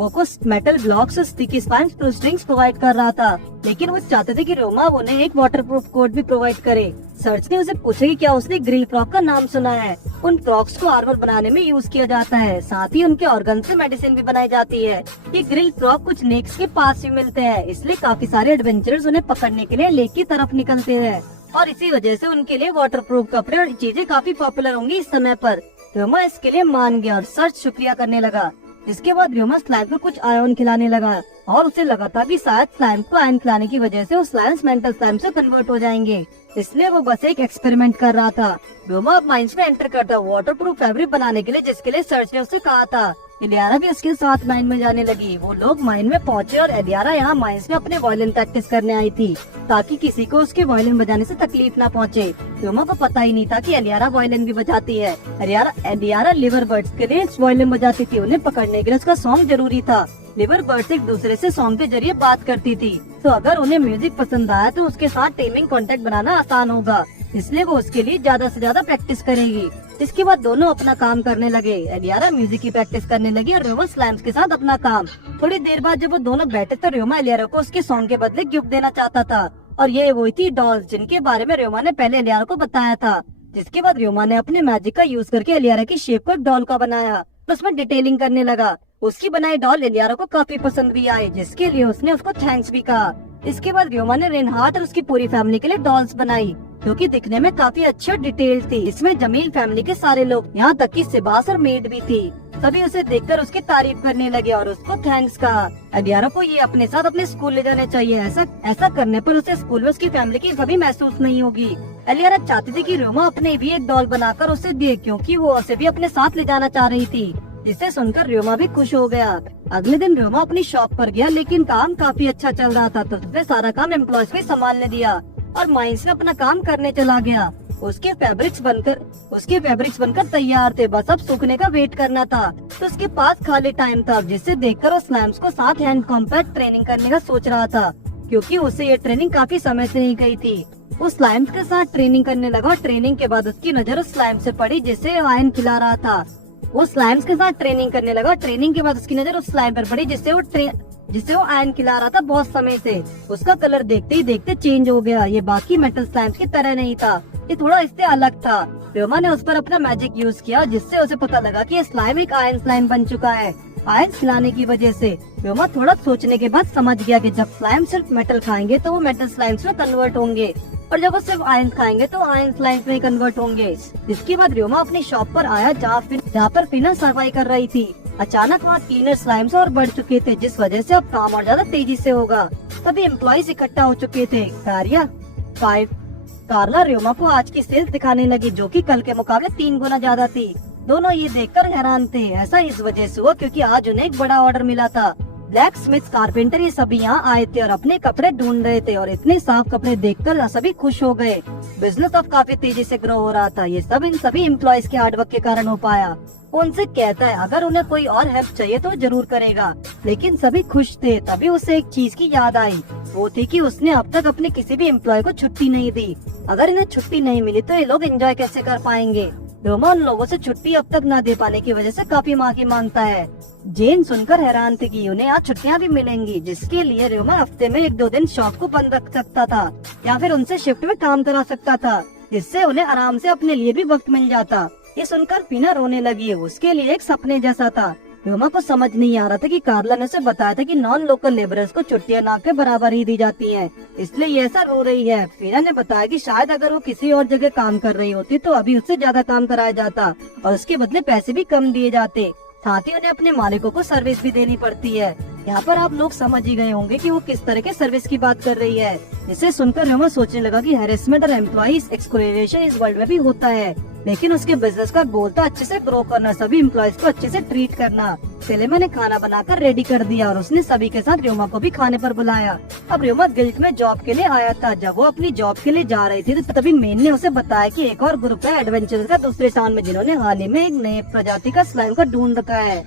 को metal blocks sticky strings provide कर रहा था, लेकिन वो चाहते थे कि र्योमा उन्हें एक वाटरप्रूफ कोट भी प्रोवाइड करे। सर्च ने उसे पूछा कि क्या उसने ग्रिल फ्रॉग का नाम सुना है। उन फ्रॉग्स को आर्मर बनाने में यूज किया जाता है, साथ ही उनके ऑर्गन से मेडिसिन भी बनाई जाती है। ये ग्रिल फ्रॉग कुछ नेक्स के पास भी मिलते हैं, इसलिए काफी सारे एडवेंचरर्स उन्हें पकड़ने के लिए लेक की तरफ निकलते हैं, और इसी वजह से उनके लिए वाटरप्रूफ कपड़े और चीजें काफी पॉपुलर होंगी इस समय पर। र्योमा इसके लिए मान गया और सर्च शुक्रिया करने लगा। इसके बाद र्योमा स्लाइम को कुछ आयन खिलाने लगा, और उसे लगा था कि शायद स्लाइम को आयन खिलाने की वजह से वो स्लाइम्स मेंटल स्लाइम से कन्वर्ट हो जाएंगे, इसलिए वो बस एक एक्सपेरिमेंट कर रहा था। र्योमा अब माइंस में एंटर करता वाटरप्रूफ फैब्रिक बनाने के लिए, जिसके लिए सर्च ने उससे कहा था। एलियारा भी उसके साथ माइन में जाने लगी। वो लोग माइन में पहुंचे और एलियारा यहाँ माइंस में अपने वायलिन प्रैक्टिस करने आई थी, ताकि किसी को उसके वायलिन बजाने से तकलीफ ना पहुंचे। र्योमा को पता ही नहीं था कि एलियारा वायलिन भी बजाती है। एलियारा लिवर बर्ड्स के लिए वायलिन बजाती थी। उन्हें पकड़ने के लिए उसका सॉन्ग जरूरी था। लिवर बर्ड्स एक दूसरे से सॉन्ग के जरिए बात करती थी, तो अगर उन्हें म्यूजिक पसंद आया तो उसके साथ टीमिंग कांटेक्ट बनाना आसान होगा, इसलिए वो उसके लिए ज्यादा से ज्यादा प्रैक्टिस करेगी। इसके बाद दोनों अपना काम करने लगे। एलियारा म्यूजिक की प्रैक्टिस करने लगी और र्योमा स्लाइम्स के साथ अपना काम। थोड़ी देर बाद जब वो दोनों बैठे तो र्योमा एलियारा को उसके सॉन्ग के बदले गिफ्ट देना चाहता था, और ये वही थी डॉल्स जिनके बारे में र्योमा ने पहले एलियारा को बताया था। जिसके बाद र्योमा ने अपने मैजिक का यूज करके एलियारा की शेप को एक डॉल का बनाया, तो उसमें डिटेलिंग करने लगा। उसकी बनाई डॉल एलियारा को काफी पसंद भी आई, जिसके लिए उसने उसको थैंक्स भी कहा। इसके बाद र्योमा ने रिनहार्ड और उसकी पूरी फैमिली के लिए डॉल्स बनाई, जो कि दिखने में काफी अच्छी और डिटेल्ड थी। इसमें जमील फैमिली के सारे लोग, यहाँ तक कि सिबास और मेड भी थी। सभी उसे देखकर उसकी तारीफ करने लगे और उसको थैंक्स कहा। एलियारा को ये अपने साथ अपने स्कूल ले जाने चाहिए। ऐसा करने पर उसे स्कूल में उसकी फैमिली की कभी महसूस नहीं होगी। एलियारा चाहती थी कि र्योमा अपने भी एक डॉल बनाकर उसे दे, क्योंकि वो उसे भी अपने साथ ले जाना चाह रही थी, जिसे सुनकर र्योमा भी खुश हो गया। अगले दिन र्योमा अपनी शॉप पर गया, लेकिन काम काफी अच्छा चल रहा था, तो उसने सारा काम एम्प्लॉयज को संभालने दिया और माइंस में अपना काम करने चला गया। उसके फैब्रिक्स बनकर तैयार थे, बस अब सूखने का वेट करना था। तो उसके पास खाली टाइम था, जिसे देखकर वो स्लाइम्स को साथ हैंड कॉम्पैक्ट ट्रेनिंग करने का सोच रहा था, क्योंकि उसे ये ट्रेनिंग काफी समय से नहीं गई थी। वो स्लाइम्स के साथ ट्रेनिंग करने लगा। ट्रेनिंग के बाद उसकी नजर उस स्लाइम से पड़ी जिसे आयन खिला रहा था। वो स्लाइम्स के साथ ट्रेनिंग करने लगा। ट्रेनिंग के बाद उसकी नजर उस स्लाइम पर पड़ी जिसे वो आयन खिला रहा था बहुत समय से। उसका कलर देखते ही देखते चेंज हो गया। ये बाकी मेटल स्लाइम्स की तरह नहीं था, ये थोड़ा इससे अलग था। र्योमा ने उस पर अपना मैजिक यूज किया, जिससे उसे पता लगा कि ये स्लाइम एक आयन स्लाइम बन चुका है। आयन खिलाने की वजह से र्योमा थोड़ा सोचने के बाद समझ गया कि जब स्लाइम सिर्फ मेटल खाएंगे तो वो मेटल स्लाइम्स में कन्वर्ट होंगे, और जब वो सिर्फ आयन खाएंगे तो आयन स्लाइम्स में कन्वर्ट होंगे। इसके बाद र्योमा अपनी शॉप पर आया, जहाँ पर फिना सफाई कर रही थी। अचानक वहाँ क्लीनर स्लाइम्स और बढ़ चुके थे, जिस वजह से अब काम और ज्यादा तेजी से होगा। तभी एम्प्लॉइज इकट्ठा हो चुके थे। कार्ला र्योमा को आज की सेल्स दिखाने लगी, जो कि कल के मुकाबले 3 गुना ज्यादा थी। दोनों ये देखकर हैरान थे। ऐसा इस वजह से हुआ क्योंकि आज उन्हें एक बड़ा ऑर्डर मिला था। ब्लैक स्मिथ, कारपेंटर ये सभी यहाँ आए थे और अपने कपड़े ढूंढ रहे थे, और इतने साफ कपड़े देखकर सभी खुश हो गए। बिजनेस अब काफी तेजी से ग्रो हो रहा था। ये सब इन सभी एम्प्लॉयज के हार्डवर्क के कारण हो पाया। वो उनसे कहता है अगर उन्हें कोई और हेल्प चाहिए तो जरूर करेगा, लेकिन सभी खुश थे। तभी उसे एक चीज की याद आई, वो थी कि उसने अब तक अपने किसी भी एम्प्लॉय को छुट्टी नहीं दी। अगर इन्हें छुट्टी नहीं मिली तो ये लोग एंजॉय कैसे कर पाएंगे। र्योमा उन लोगों से छुट्टी अब तक न दे पाने की वजह से काफी माफी मांगता है। जेन सुनकर हैरान थी कि उन्हें आज छुट्टियां भी मिलेंगी, जिसके लिए र्योमा हफ्ते में 1-2 दिन शॉप को बंद रख सकता था, या फिर उनसे शिफ्ट में काम करा सकता था, जिससे उन्हें आराम से अपने लिए भी वक्त मिल जाता। ये सुनकर फिना रोने लगी। उसके लिए एक सपने जैसा था। रोमा को समझ नहीं आ रहा था कि कार्ला ने उसे बताया था कि नॉन लोकल लेबरर्स को छुट्टियां ना के बराबर ही दी जाती हैं, इसलिए ये ऐसा रो रही है। फीना ने बताया कि शायद अगर वो किसी और जगह काम कर रही होती तो अभी उससे ज्यादा काम कराया जाता और उसके बदले पैसे भी कम दिए जाते, साथ ही उन्हें अपने मालिकों को सर्विस भी देनी पड़ती है। यहाँ पर आप लोग समझ ही गए होंगे कि वो किस तरह के सर्विस की बात कर रही है। इसे सुनकर रोमा सोचने लगा कि हैरेसमेंट और एम्प्लॉइज एक्सप्लॉयटेशन इस वर्ल्ड में भी होता है, लेकिन उसके बिजनेस का गोल था अच्छे से ग्रो करना, सभी एम्प्लॉइज को अच्छे से ट्रीट करना। सेलेमा ने खाना बनाकर रेडी कर दिया और उसने सभी के साथ रोमा को भी खाने पर बुलाया। अब रोमा गिल्ड में जॉब के लिए आया था। जब वो अपनी जॉब के लिए जा रही थी तो तभी मेन ने उसे बताया कि एक और ग्रुप है एडवेंचर का दूसरे टाउन में, जिन्होंने हाल ही में एक नए प्रजाति का स्लाइम को ढूंढ रखा है।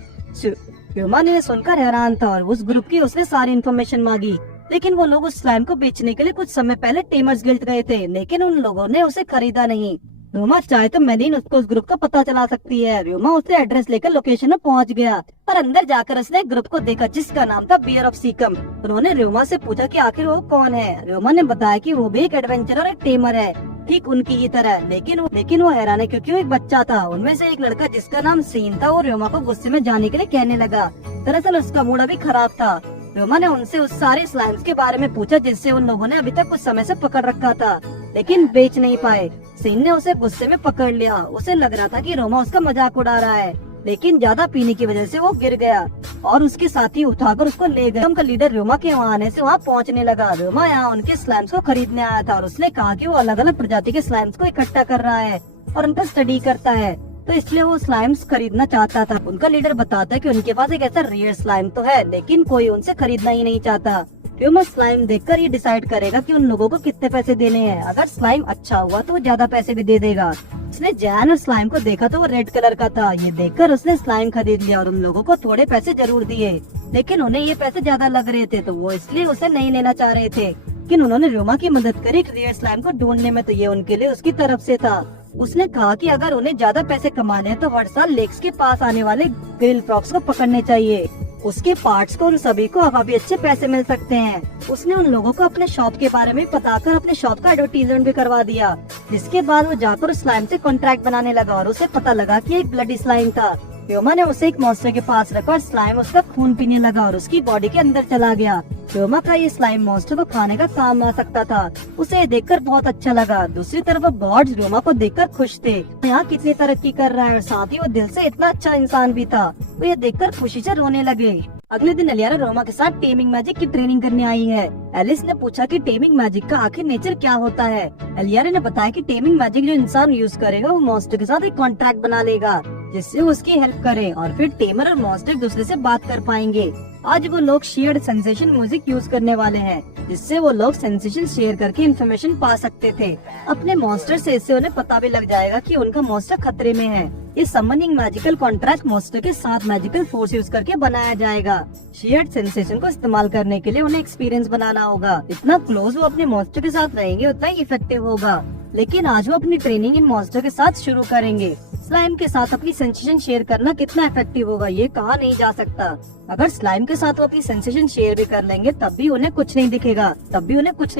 रोमा ने सुनकर हैरान था और उस ग्रुप की उसने सारी इन्फॉर्मेशन मांगी, लेकिन वो लोग उस स्लाइम को बेचने के लिए कुछ समय पहले टेमर्स गिल्ड गए थे, लेकिन उन लोगों ने उसे खरीदा नहीं। रोमा चाहे तो मेलिन उसको उस ग्रुप का पता चला सकती है। रोमा उससे एड्रेस लेकर लोकेशन में पहुंच गया और अंदर जाकर उसने ग्रुप को देखा जिसका नाम था बियर ऑफ सीकम। उन्होंने रोमा से पूछा कि आखिर वो कौन है। रोमा ने बताया कि वो भी एक एडवेंचरर और एक टेमर है, ठीक उनकी ही तरह, लेकिन वो हैरान है क्योंकि वो एक बच्चा था। उनमें से एक लड़का जिसका नाम सीन था वो रोमा को गुस्से में जाने के लिए कहने लगा। दरअसल उसका मूड अभी खराब था। रोमा ने उनसे उस सारे स्लाइम्स के बारे में पूछा जिससे उन लोगों ने अभी तक कुछ समय से पकड़ रखा था, लेकिन बेच नहीं पाए। सीन ने उसे गुस्से में पकड़ लिया। उसे लग रहा था कि रोमा उसका मजाक उड़ा रहा है, लेकिन ज्यादा पीने की वजह से वो गिर गया और उसके साथी उठाकर उसको ले गए। उनका लीडर रोमा के वहाँ आने से वहाँ पहुँचने लगा। रोमा यहाँ उनके स्लाइम्स को खरीदने आया था और उसने कहा कि वो अलग अलग प्रजाति के स्लाइम्स को इकट्ठा कर रहा है और उनका स्टडी करता है, तो इसलिए वो स्लाइम्स खरीदना चाहता था। उनका लीडर बताता है कि उनके पास एक ऐसा रेयर स्लाइम तो है, लेकिन कोई उनसे खरीदना ही नहीं चाहता। रोमा स्लाइम देखकर ये डिसाइड करेगा कि उन लोगों को कितने पैसे देने हैं। अगर स्लाइम अच्छा हुआ तो वो ज्यादा पैसे भी दे देगा। उसने जैन और स्लाइम को देखा तो वो रेड कलर का था। ये देखकर उसने स्लाइम खरीद लिया और उन लोगों को थोड़े पैसे जरूर दिए, लेकिन उन्हें ये पैसे ज्यादा लग रहे थे तो वो इसलिए उसे नहीं लेना चाह रहे थे। लेकिन उन्होंने रोमा की मदद करी रेयर स्लाइम को ढूंढने में, तो ये उनके लिए उसकी तरफ से था। उसने कहा कि अगर उन्हें ज्यादा पैसे कमाने हैं तो हर साल लेक्स के पास आने वाले ग्रिल फ्रॉक्स को पकड़ने चाहिए। उसके पार्ट्स को उन सभी को काफी अच्छे पैसे मिल सकते हैं। उसने उन लोगों को अपने शॉप के बारे में बताकर अपने शॉप का एडवर्टीजमेंट भी करवा दिया, जिसके बाद वो जाकर उस स्लाइम से कॉन्ट्रैक्ट बनाने लगा और उसे पता लगा कि एक ब्लडी स्लाइम था। रोमा ने उसे एक मॉन्स्टर के पास रखा और स्लाइम उसका खून पीने लगा और उसकी बॉडी के अंदर चला गया। रोमा का ये स्लाइम मॉन्स्टर को खाने का काम आ सकता था। उसे ये देखकर बहुत अच्छा लगा। दूसरी तरफ गॉड्स रोमा को देखकर खुश थे। यहाँ कितनी तरक्की कर रहा है और साथ ही वो दिल से इतना अच्छा इंसान भी था। वो ये देखकर खुशी से रोने लगे। अगले दिन एलियारा रोमा के साथ टेमिंग मैजिक की ट्रेनिंग करने आई है। एलिस ने पूछा कि टेमिंग मैजिक का आखिर नेचर क्या होता है। एलियारा ने बताया कि टेमिंग मैजिक जो इंसान यूज करेगा वो मॉन्स्टर के साथ एक कॉन्ट्रैक्ट बना लेगा जिससे उसकी हेल्प करे और फिर टेमर और मॉन्स्टर एक दूसरे से बात कर पाएंगे। आज वो लोग शेयर्ड सेंसेशन म्यूजिक यूज करने वाले हैं, जिससे वो लोग सेंसेशन शेयर करके इन्फॉर्मेशन पा सकते थे अपने मॉन्स्टर से। इससे उन्हें पता भी लग जाएगा कि उनका मॉन्स्टर खतरे में है। इस समनिंग मैजिकल कॉन्ट्रैक्ट मॉन्स्टर के साथ मैजिकल फोर्स यूज करके बनाया जाएगा। शेयर्ड सेंसेशन को इस्तेमाल करने के लिए उन्हें एक्सपीरियंस बनाना होगा। इतना क्लोज वो अपने मॉन्स्टर के साथ रहेंगे उतना ही इफेक्टिव होगा। लेकिन आज वो अपनी ट्रेनिंग इन मॉन्स्टर के साथ शुरू करेंगे। स्लाइम के साथ अपनी सेंसेशन शेयर करना कितना इफेक्टिव होगा ये कहा नहीं जा सकता। अगर स्लाइम के साथ वो अपनी सेंसेशन शेयर भी कर लेंगे तब भी उन्हें कुछ नहीं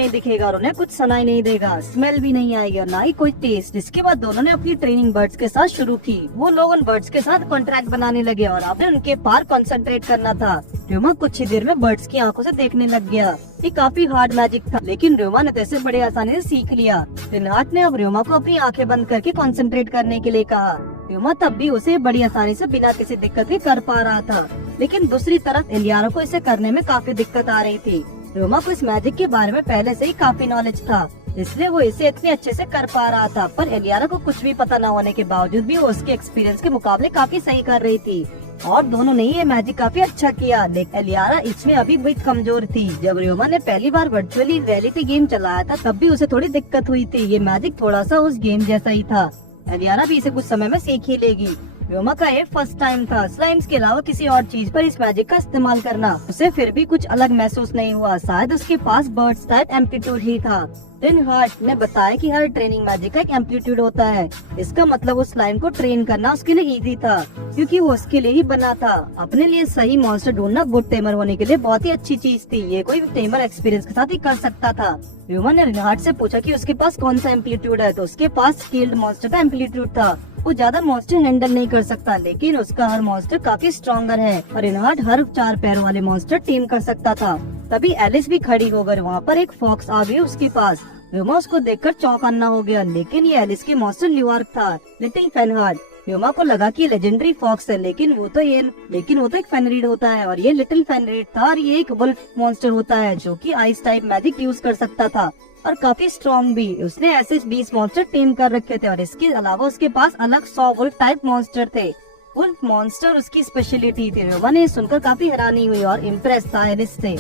दिखेगा और उन्हें कुछ सुनाई नहीं देगा, स्मेल भी नहीं आएगी और ना ही कोई टेस्ट। जिसके बाद दोनों ने अपनी ट्रेनिंग बर्ड्स के साथ शुरू की। वो लोग उन बर्ड्स के साथ कॉन्ट्रैक्ट बनाने लगे और आपने उनके पार कंसंट्रेट करना था। रोमा कुछ ही देर में बर्ड्स की आंखों से देखने लग गया। ये काफी हार्ड मैजिक था, लेकिन रोमा ने तो बड़े आसानी से सीख लिया। रिनाट ने अब रोमा को अपनी आंखें बंद करके कंसंट्रेट करने के लिए कहा। रोमा तब भी उसे बड़ी आसानी से बिना किसी दिक्कत के कर पा रहा था, लेकिन दूसरी तरफ एलियारा को इसे करने में काफी दिक्कत आ रही थी। रोमा को इस मैजिक के बारे में पहले से ही काफी नॉलेज था, इसलिए वो इसे इतने अच्छे से कर पा रहा था। पर एलियारा को कुछ भी पता न होने के बावजूद भी वो उसके एक्सपीरियंस के मुकाबले काफी सही कर रही थी और दोनों ने ये मैजिक काफी अच्छा किया। लेकिन एलियारा इसमें अभी भी कमजोर थी। जब रोमा ने पहली बार वर्चुअली रियलिटी गेम चलाया था तब भी उसे थोड़ी दिक्कत हुई थी। ये मैजिक थोड़ा सा उस गेम जैसा ही था। एलियारा भी इसे कुछ समय में सीख ही लेगी। रोमा का ये फर्स्ट टाइम था स्लाइम्स के अलावा किसी और चीज पर इस मैजिक का इस्तेमाल करना। उसे फिर भी कुछ अलग महसूस नहीं हुआ। शायद उसके पास बर्ड्स टाइप एम्पलीट्यूड ही था। रिनहार्ट ने बताया कि हर ट्रेनिंग मैजिक का एक एम्पलीट्यूड होता है। इसका मतलब उस स्लाइम को ट्रेन करना उसके लिए इजी था, क्योंकि वो उसके लिए ही बना था। अपने लिए सही मॉन्स्टर ढूंढना गुड टेमर होने के लिए बहुत ही अच्छी चीज थी। ये कोई भी टेमर एक्सपीरियंस के साथ ही कर सकता था। ह्यूमन ने रिनहार्ट से पूछा कि उसके पास कौन सा एम्पलीट्यूड है, तो उसके पास स्किल्ड मॉन्स्टर का एम्पलीट्यूड था। वो ज्यादा मॉन्स्टर हैंडल नहीं कर सकता, लेकिन उसका हर मॉन्स्टर काफी स्ट्रॉन्गर है और रिनहार्ट हर 4 पैरों वाले मॉन्स्टर टीम कर सकता था। तभी एलिस भी खड़ी होकर वहाँ पर एक फॉक्स आ गई उसके पास। ह्यूमा उसको देखकर चौंकाना हो गया, लेकिन ये एलिस की मॉन्स्टर ल्यूआर्क था, लिटिल फेनहार्ड। ह्यूमा को लगा कि लेजेंडरी फॉक्स है, लेकिन वो तो एक फेनरीड होता है और ये लिटिल फेनरीड था और ये एक वुल्फ मॉन्स्टर होता है जो कि आइस टाइप मैजिक यूज कर सकता था और काफी स्ट्रॉन्ग भी। उसने ऐसे 20 मॉन्स्टर टीम कर रखे थे और इसके अलावा उसके पास अलग 100 वुल्फ टाइप मॉन्स्टर थे। वुल्फ मॉन्स्टर उसकी स्पेशलिटी थी। ह्यूमा ने सुनकर काफी हैरानी हुई और इम्प्रेस था एलिस से।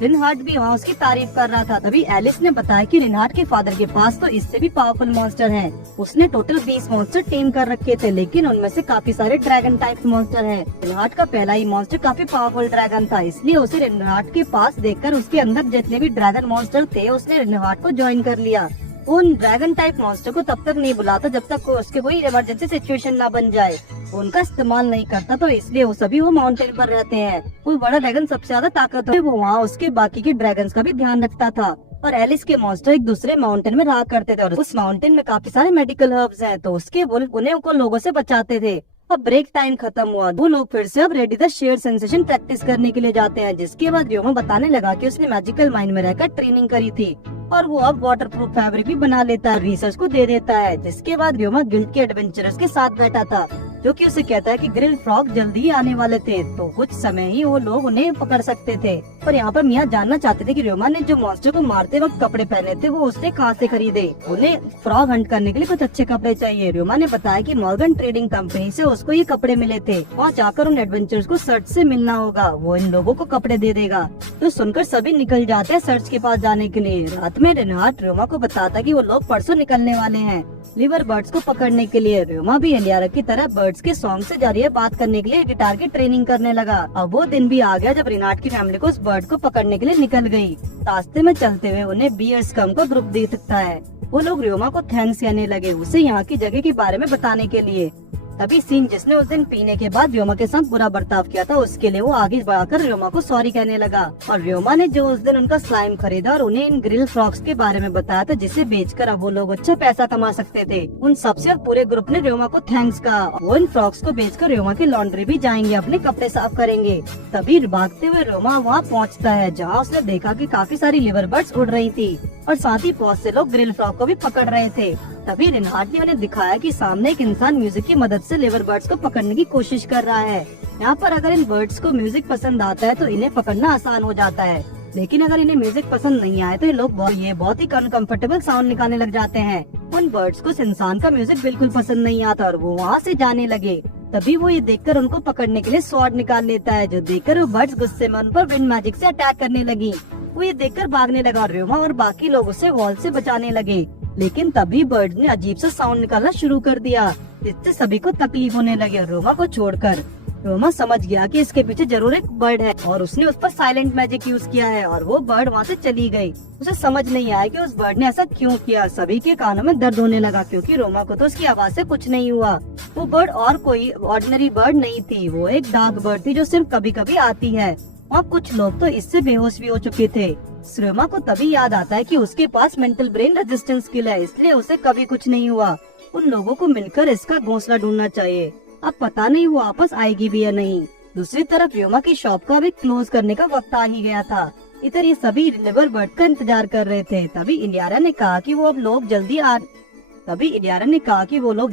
रिनहार्ट भी वहाँ उसकी तारीफ कर रहा था। तभी एलिस ने बताया कि रिनहार्ट के फादर के पास तो इससे भी पावरफुल मॉन्स्टर हैं। उसने टोटल 20 मॉन्स्टर टीम कर रखे थे, लेकिन उनमें से काफी सारे ड्रैगन टाइप मॉन्स्टर हैं। रिनहार्ट का पहला ही मॉन्स्टर काफी पावरफुल ड्रैगन था, इसलिए उसे रिनहार्ट के पास देखकर उसके अंदर जितने भी ड्रैगन मॉन्स्टर थे उसने रिनहार्ट को ज्वाइन कर लिया। उन ड्रैगन टाइप मॉन्स्टर को तब तक नहीं बुलाता जब तक उसके कोई इमरजेंसी सिचुएशन ना बन जाए। उनका इस्तेमाल नहीं करता, तो इसलिए वो माउंटेन पर रहते हैं। कोई बड़ा ड्रैगन सबसे ज्यादा ताकतवर है, वो वहाँ उसके बाकी के ड्रैगन्स का भी ध्यान रखता था। और एलिस के मॉन्स्टर एक दूसरे माउंटेन में रहा करते थे और उस माउंटेन में काफी सारे मेडिकल हर्ब्स हैं, तो उसके वुल्फ उन्हें को लोगों से बचाते थे। अब ब्रेक टाइम खत्म हुआ, वो लोग फिर से अब ready the share sensation practice करने के लिए जाते हैं। जिसके बाद ह्यूमा बताने लगा कि उसने मैजिकल माइंड में रहकर ट्रेनिंग करी थी और वो अब वाटर प्रूफ फैब्रिक भी बना लेता है, रिसर्च को दे देता है। जिसके बाद ह्यूमा गिल्ड के एडवेंचरर्स के साथ बैठा था, जो कि उसे कहता है कि ग्रिल फ्रॉग जल्दी ही आने वाले थे, तो कुछ समय ही वो लोग उन्हें पकड़ सकते थे। पर यहाँ पर मिया जानना चाहते थे कि ह्यूमा ने जो मॉन्स्टर को मारते वक्त कपड़े पहने थे वो उसने कहाँ से खरीदे। उन्हें फ्रॉग हंट करने के लिए कुछ अच्छे कपड़े चाहिए। ह्यूमा ने बताया कि मॉर्गन ट्रेडिंग कंपनी से उसको ये कपड़े मिले थे। वहाँ जाकर उन एडवेंचर्स को सर्च से मिलना होगा, वो इन लोगों को कपड़े दे देगा। तो सुनकर सभी निकल जाते हैं सर्च के पास जाने के लिए। रात में रिनहार्ट ह्यूमा को बताता कि वो लोग परसों निकलने वाले हैं लिवर बर्ड्स को पकड़ने के लिए। ह्यूमा भी एलियारा की तरह बर्ड्स के सॉन्ग से जरिए बात करने के लिए गिटार की ट्रेनिंग करने लगा। अब वो दिन भी आ गया जब रिनहार्ट की फैमिली को उस बर्ड को पकड़ने के लिए निकल गई। रास्ते में चलते हुए उन्हें बियर स्कम का ग्रुप दिखता है। वो लोग ह्यूमा को थैंक्स कहने लगे, उसे यहाँ की जगह के बारे में बताने के लिए। तभी सीन जिसने उस दिन पीने के बाद ह्यूमा के साथ बुरा बर्ताव किया था, उसके लिए वो आगे बढ़ाकर ह्यूमा को सॉरी कहने लगा। और ह्यूमा ने जो उस दिन उनका स्लाइम खरीदा और उन्हें इन ग्रिल फ्रॉग्स के बारे में बताया था, जिसे बेचकर अब वो लोग अच्छा पैसा कमा सकते थे। उन सबसे अब पूरे ग्रुप ने ह्यूमा को थैंक्स कहा। वो इन फ्रॉग्स को बेचकर ह्यूमा की लॉन्ड्री भी जाएंगे, अपने कपड़े साफ करेंगे। तभी भागते हुए ह्यूमा वहाँ पहुँचता है, जहाँ उसने देखा कि काफी सारी लिवर बर्ड्स उड़ रही थी और साथ ही बहुत से लोग ग्रिल फ्रॉग को भी पकड़ रहे थे। तभी रिनहार्ट ने उन्हें दिखाया कि सामने एक इंसान म्यूजिक की मदद से लिवर बर्ड्स को पकड़ने की कोशिश कर रहा है। यहाँ पर अगर इन बर्ड्स को म्यूजिक पसंद आता है तो इन्हें पकड़ना आसान हो जाता है, लेकिन अगर इन्हें म्यूजिक पसंद नहीं आए तो ये लोग बहुत ही अनकंफर्टेबल साउंड निकालने लग जाते हैं। उन बर्ड्स को इंसान का म्यूजिक बिल्कुल पसंद नहीं आता और वो वहाँ से जाने लगे। तभी वो ये देखकर उनको पकड़ने के लिए स्वॉर्ड निकाल लेता है, जो देखकर वो बर्ड्स गुस्से में उन पर विंड मैजिक से अटैक करने लगी। वो ये देखकर भागने लगा और ह्यूमा और बाकी लोग उसे वॉल से बचाने लगे। लेकिन तभी बर्ड ने अजीब सा साउंड निकालना शुरू कर दिया, जिससे सभी को तकलीफ होने लगी। ह्यूमा को छोड़कर ह्यूमा समझ गया कि इसके पीछे जरूर एक बर्ड है और उसने उस पर साइलेंट मैजिक यूज किया है और वो बर्ड वहाँ से चली गई। उसे समझ नहीं आया कि उस बर्ड ने ऐसा क्यों किया। सभी के कानों में दर्द होने लगा, क्योंकि ह्यूमा को तो उसकी आवाज से कुछ नहीं हुआ। वो बर्ड और कोई ऑर्डिनरी बर्ड नहीं थी, वो एक डार्क बर्ड थी जो सिर्फ कभी कभी आती है। और कुछ लोग तो इससे बेहोश भी हो चुके थे। ह्यूमा को तभी याद आता है कि उसके पास मेंटल ब्रेन रेजिस्टेंस स्किल है, इसलिए उसे कभी कुछ नहीं हुआ। उन लोगों को मिलकर इसका घोंसला ढूंढना चाहिए। अब पता नहीं वो वापस आएगी भी या नहीं। दूसरी तरफ ह्यूमा की शॉप का भी क्लोज करने का वक्त आ ही गया था। इधर ये सभी लिवर बर्ड का इंतजार कर रहे थे। तभी इलियारा ने कहा कि वो लोग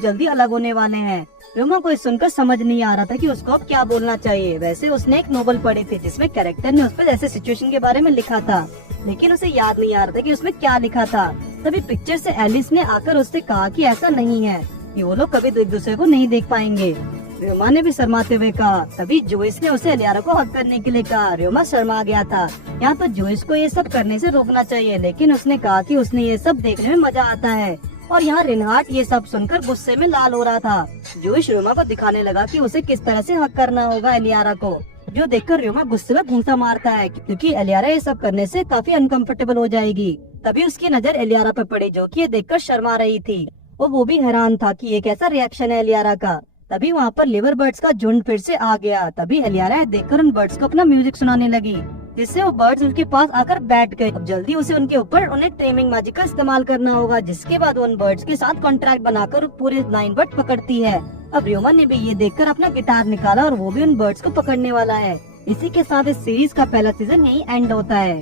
जल्दी अलग होने वाले हैं। ह्यूमा को सुनकर समझ नहीं आ रहा था कि उसको अब क्या बोलना चाहिए। वैसे उसने एक नोवेल पढ़ी थी जिसमें कैरेक्टर ने उस पर ऐसे सिचुएशन के बारे में लिखा था, लेकिन उसे याद नहीं आ रहा था कि उसमें क्या लिखा था। तभी पिक्चर से एलिस ने आकर उससे कहा कि ऐसा नहीं है, कि वो लोग कभी एक दूसरे को नहीं देख पाएंगे। ह्यूमा ने भी शर्माते हुए कहा। तभी जोइस ने उसे एलियारा को हक करने के लिए कहा। ह्यूमा शर्मा गया था। यहाँ तो जोइस को ये सब करने से रोकना चाहिए, लेकिन उसने कहा कि उसने ये सब देखने में मजा आता है। और यहाँ रिनहार्ट ये सब सुनकर गुस्से में लाल हो रहा था। जोइस ह्यूमा को दिखाने लगा कि उसे किस तरह से हक करना होगा एलियारा को। जो देखकर रियोमा गुस्से में घूंसा मारता है क्योंकि एलियारा ये सब करने से काफी अनकंफर्टेबल हो जाएगी। तभी उसकी नजर एलियारा पे पड़ी जो कि ये देखकर शर्मा रही थी और वो भी हैरान था कि ये कैसा रिएक्शन है एलियारा का। तभी वहाँ पर लिवर बर्ड्स का झुंड फिर से आ गया। तभी एलियारा देखकर उन बर्ड्स को अपना म्यूजिक सुनाने लगी, जिससे वो बर्ड्स उनके पास आकर बैठ गए। अब जल्दी उसे उनके ऊपर उन्हें टेमिंग मैजिक का इस्तेमाल करना होगा, जिसके बाद उन बर्ड्स के साथ कॉन्ट्रैक्ट बनाकर पूरे 9 बर्ड पकड़ती है। अब रियोमा ने भी ये देखकर अपना गिटार निकाला और वो भी उन बर्ड्स को पकड़ने वाला है। इसी के साथ इस सीरीज का पहला सीजन यही एंड होता है।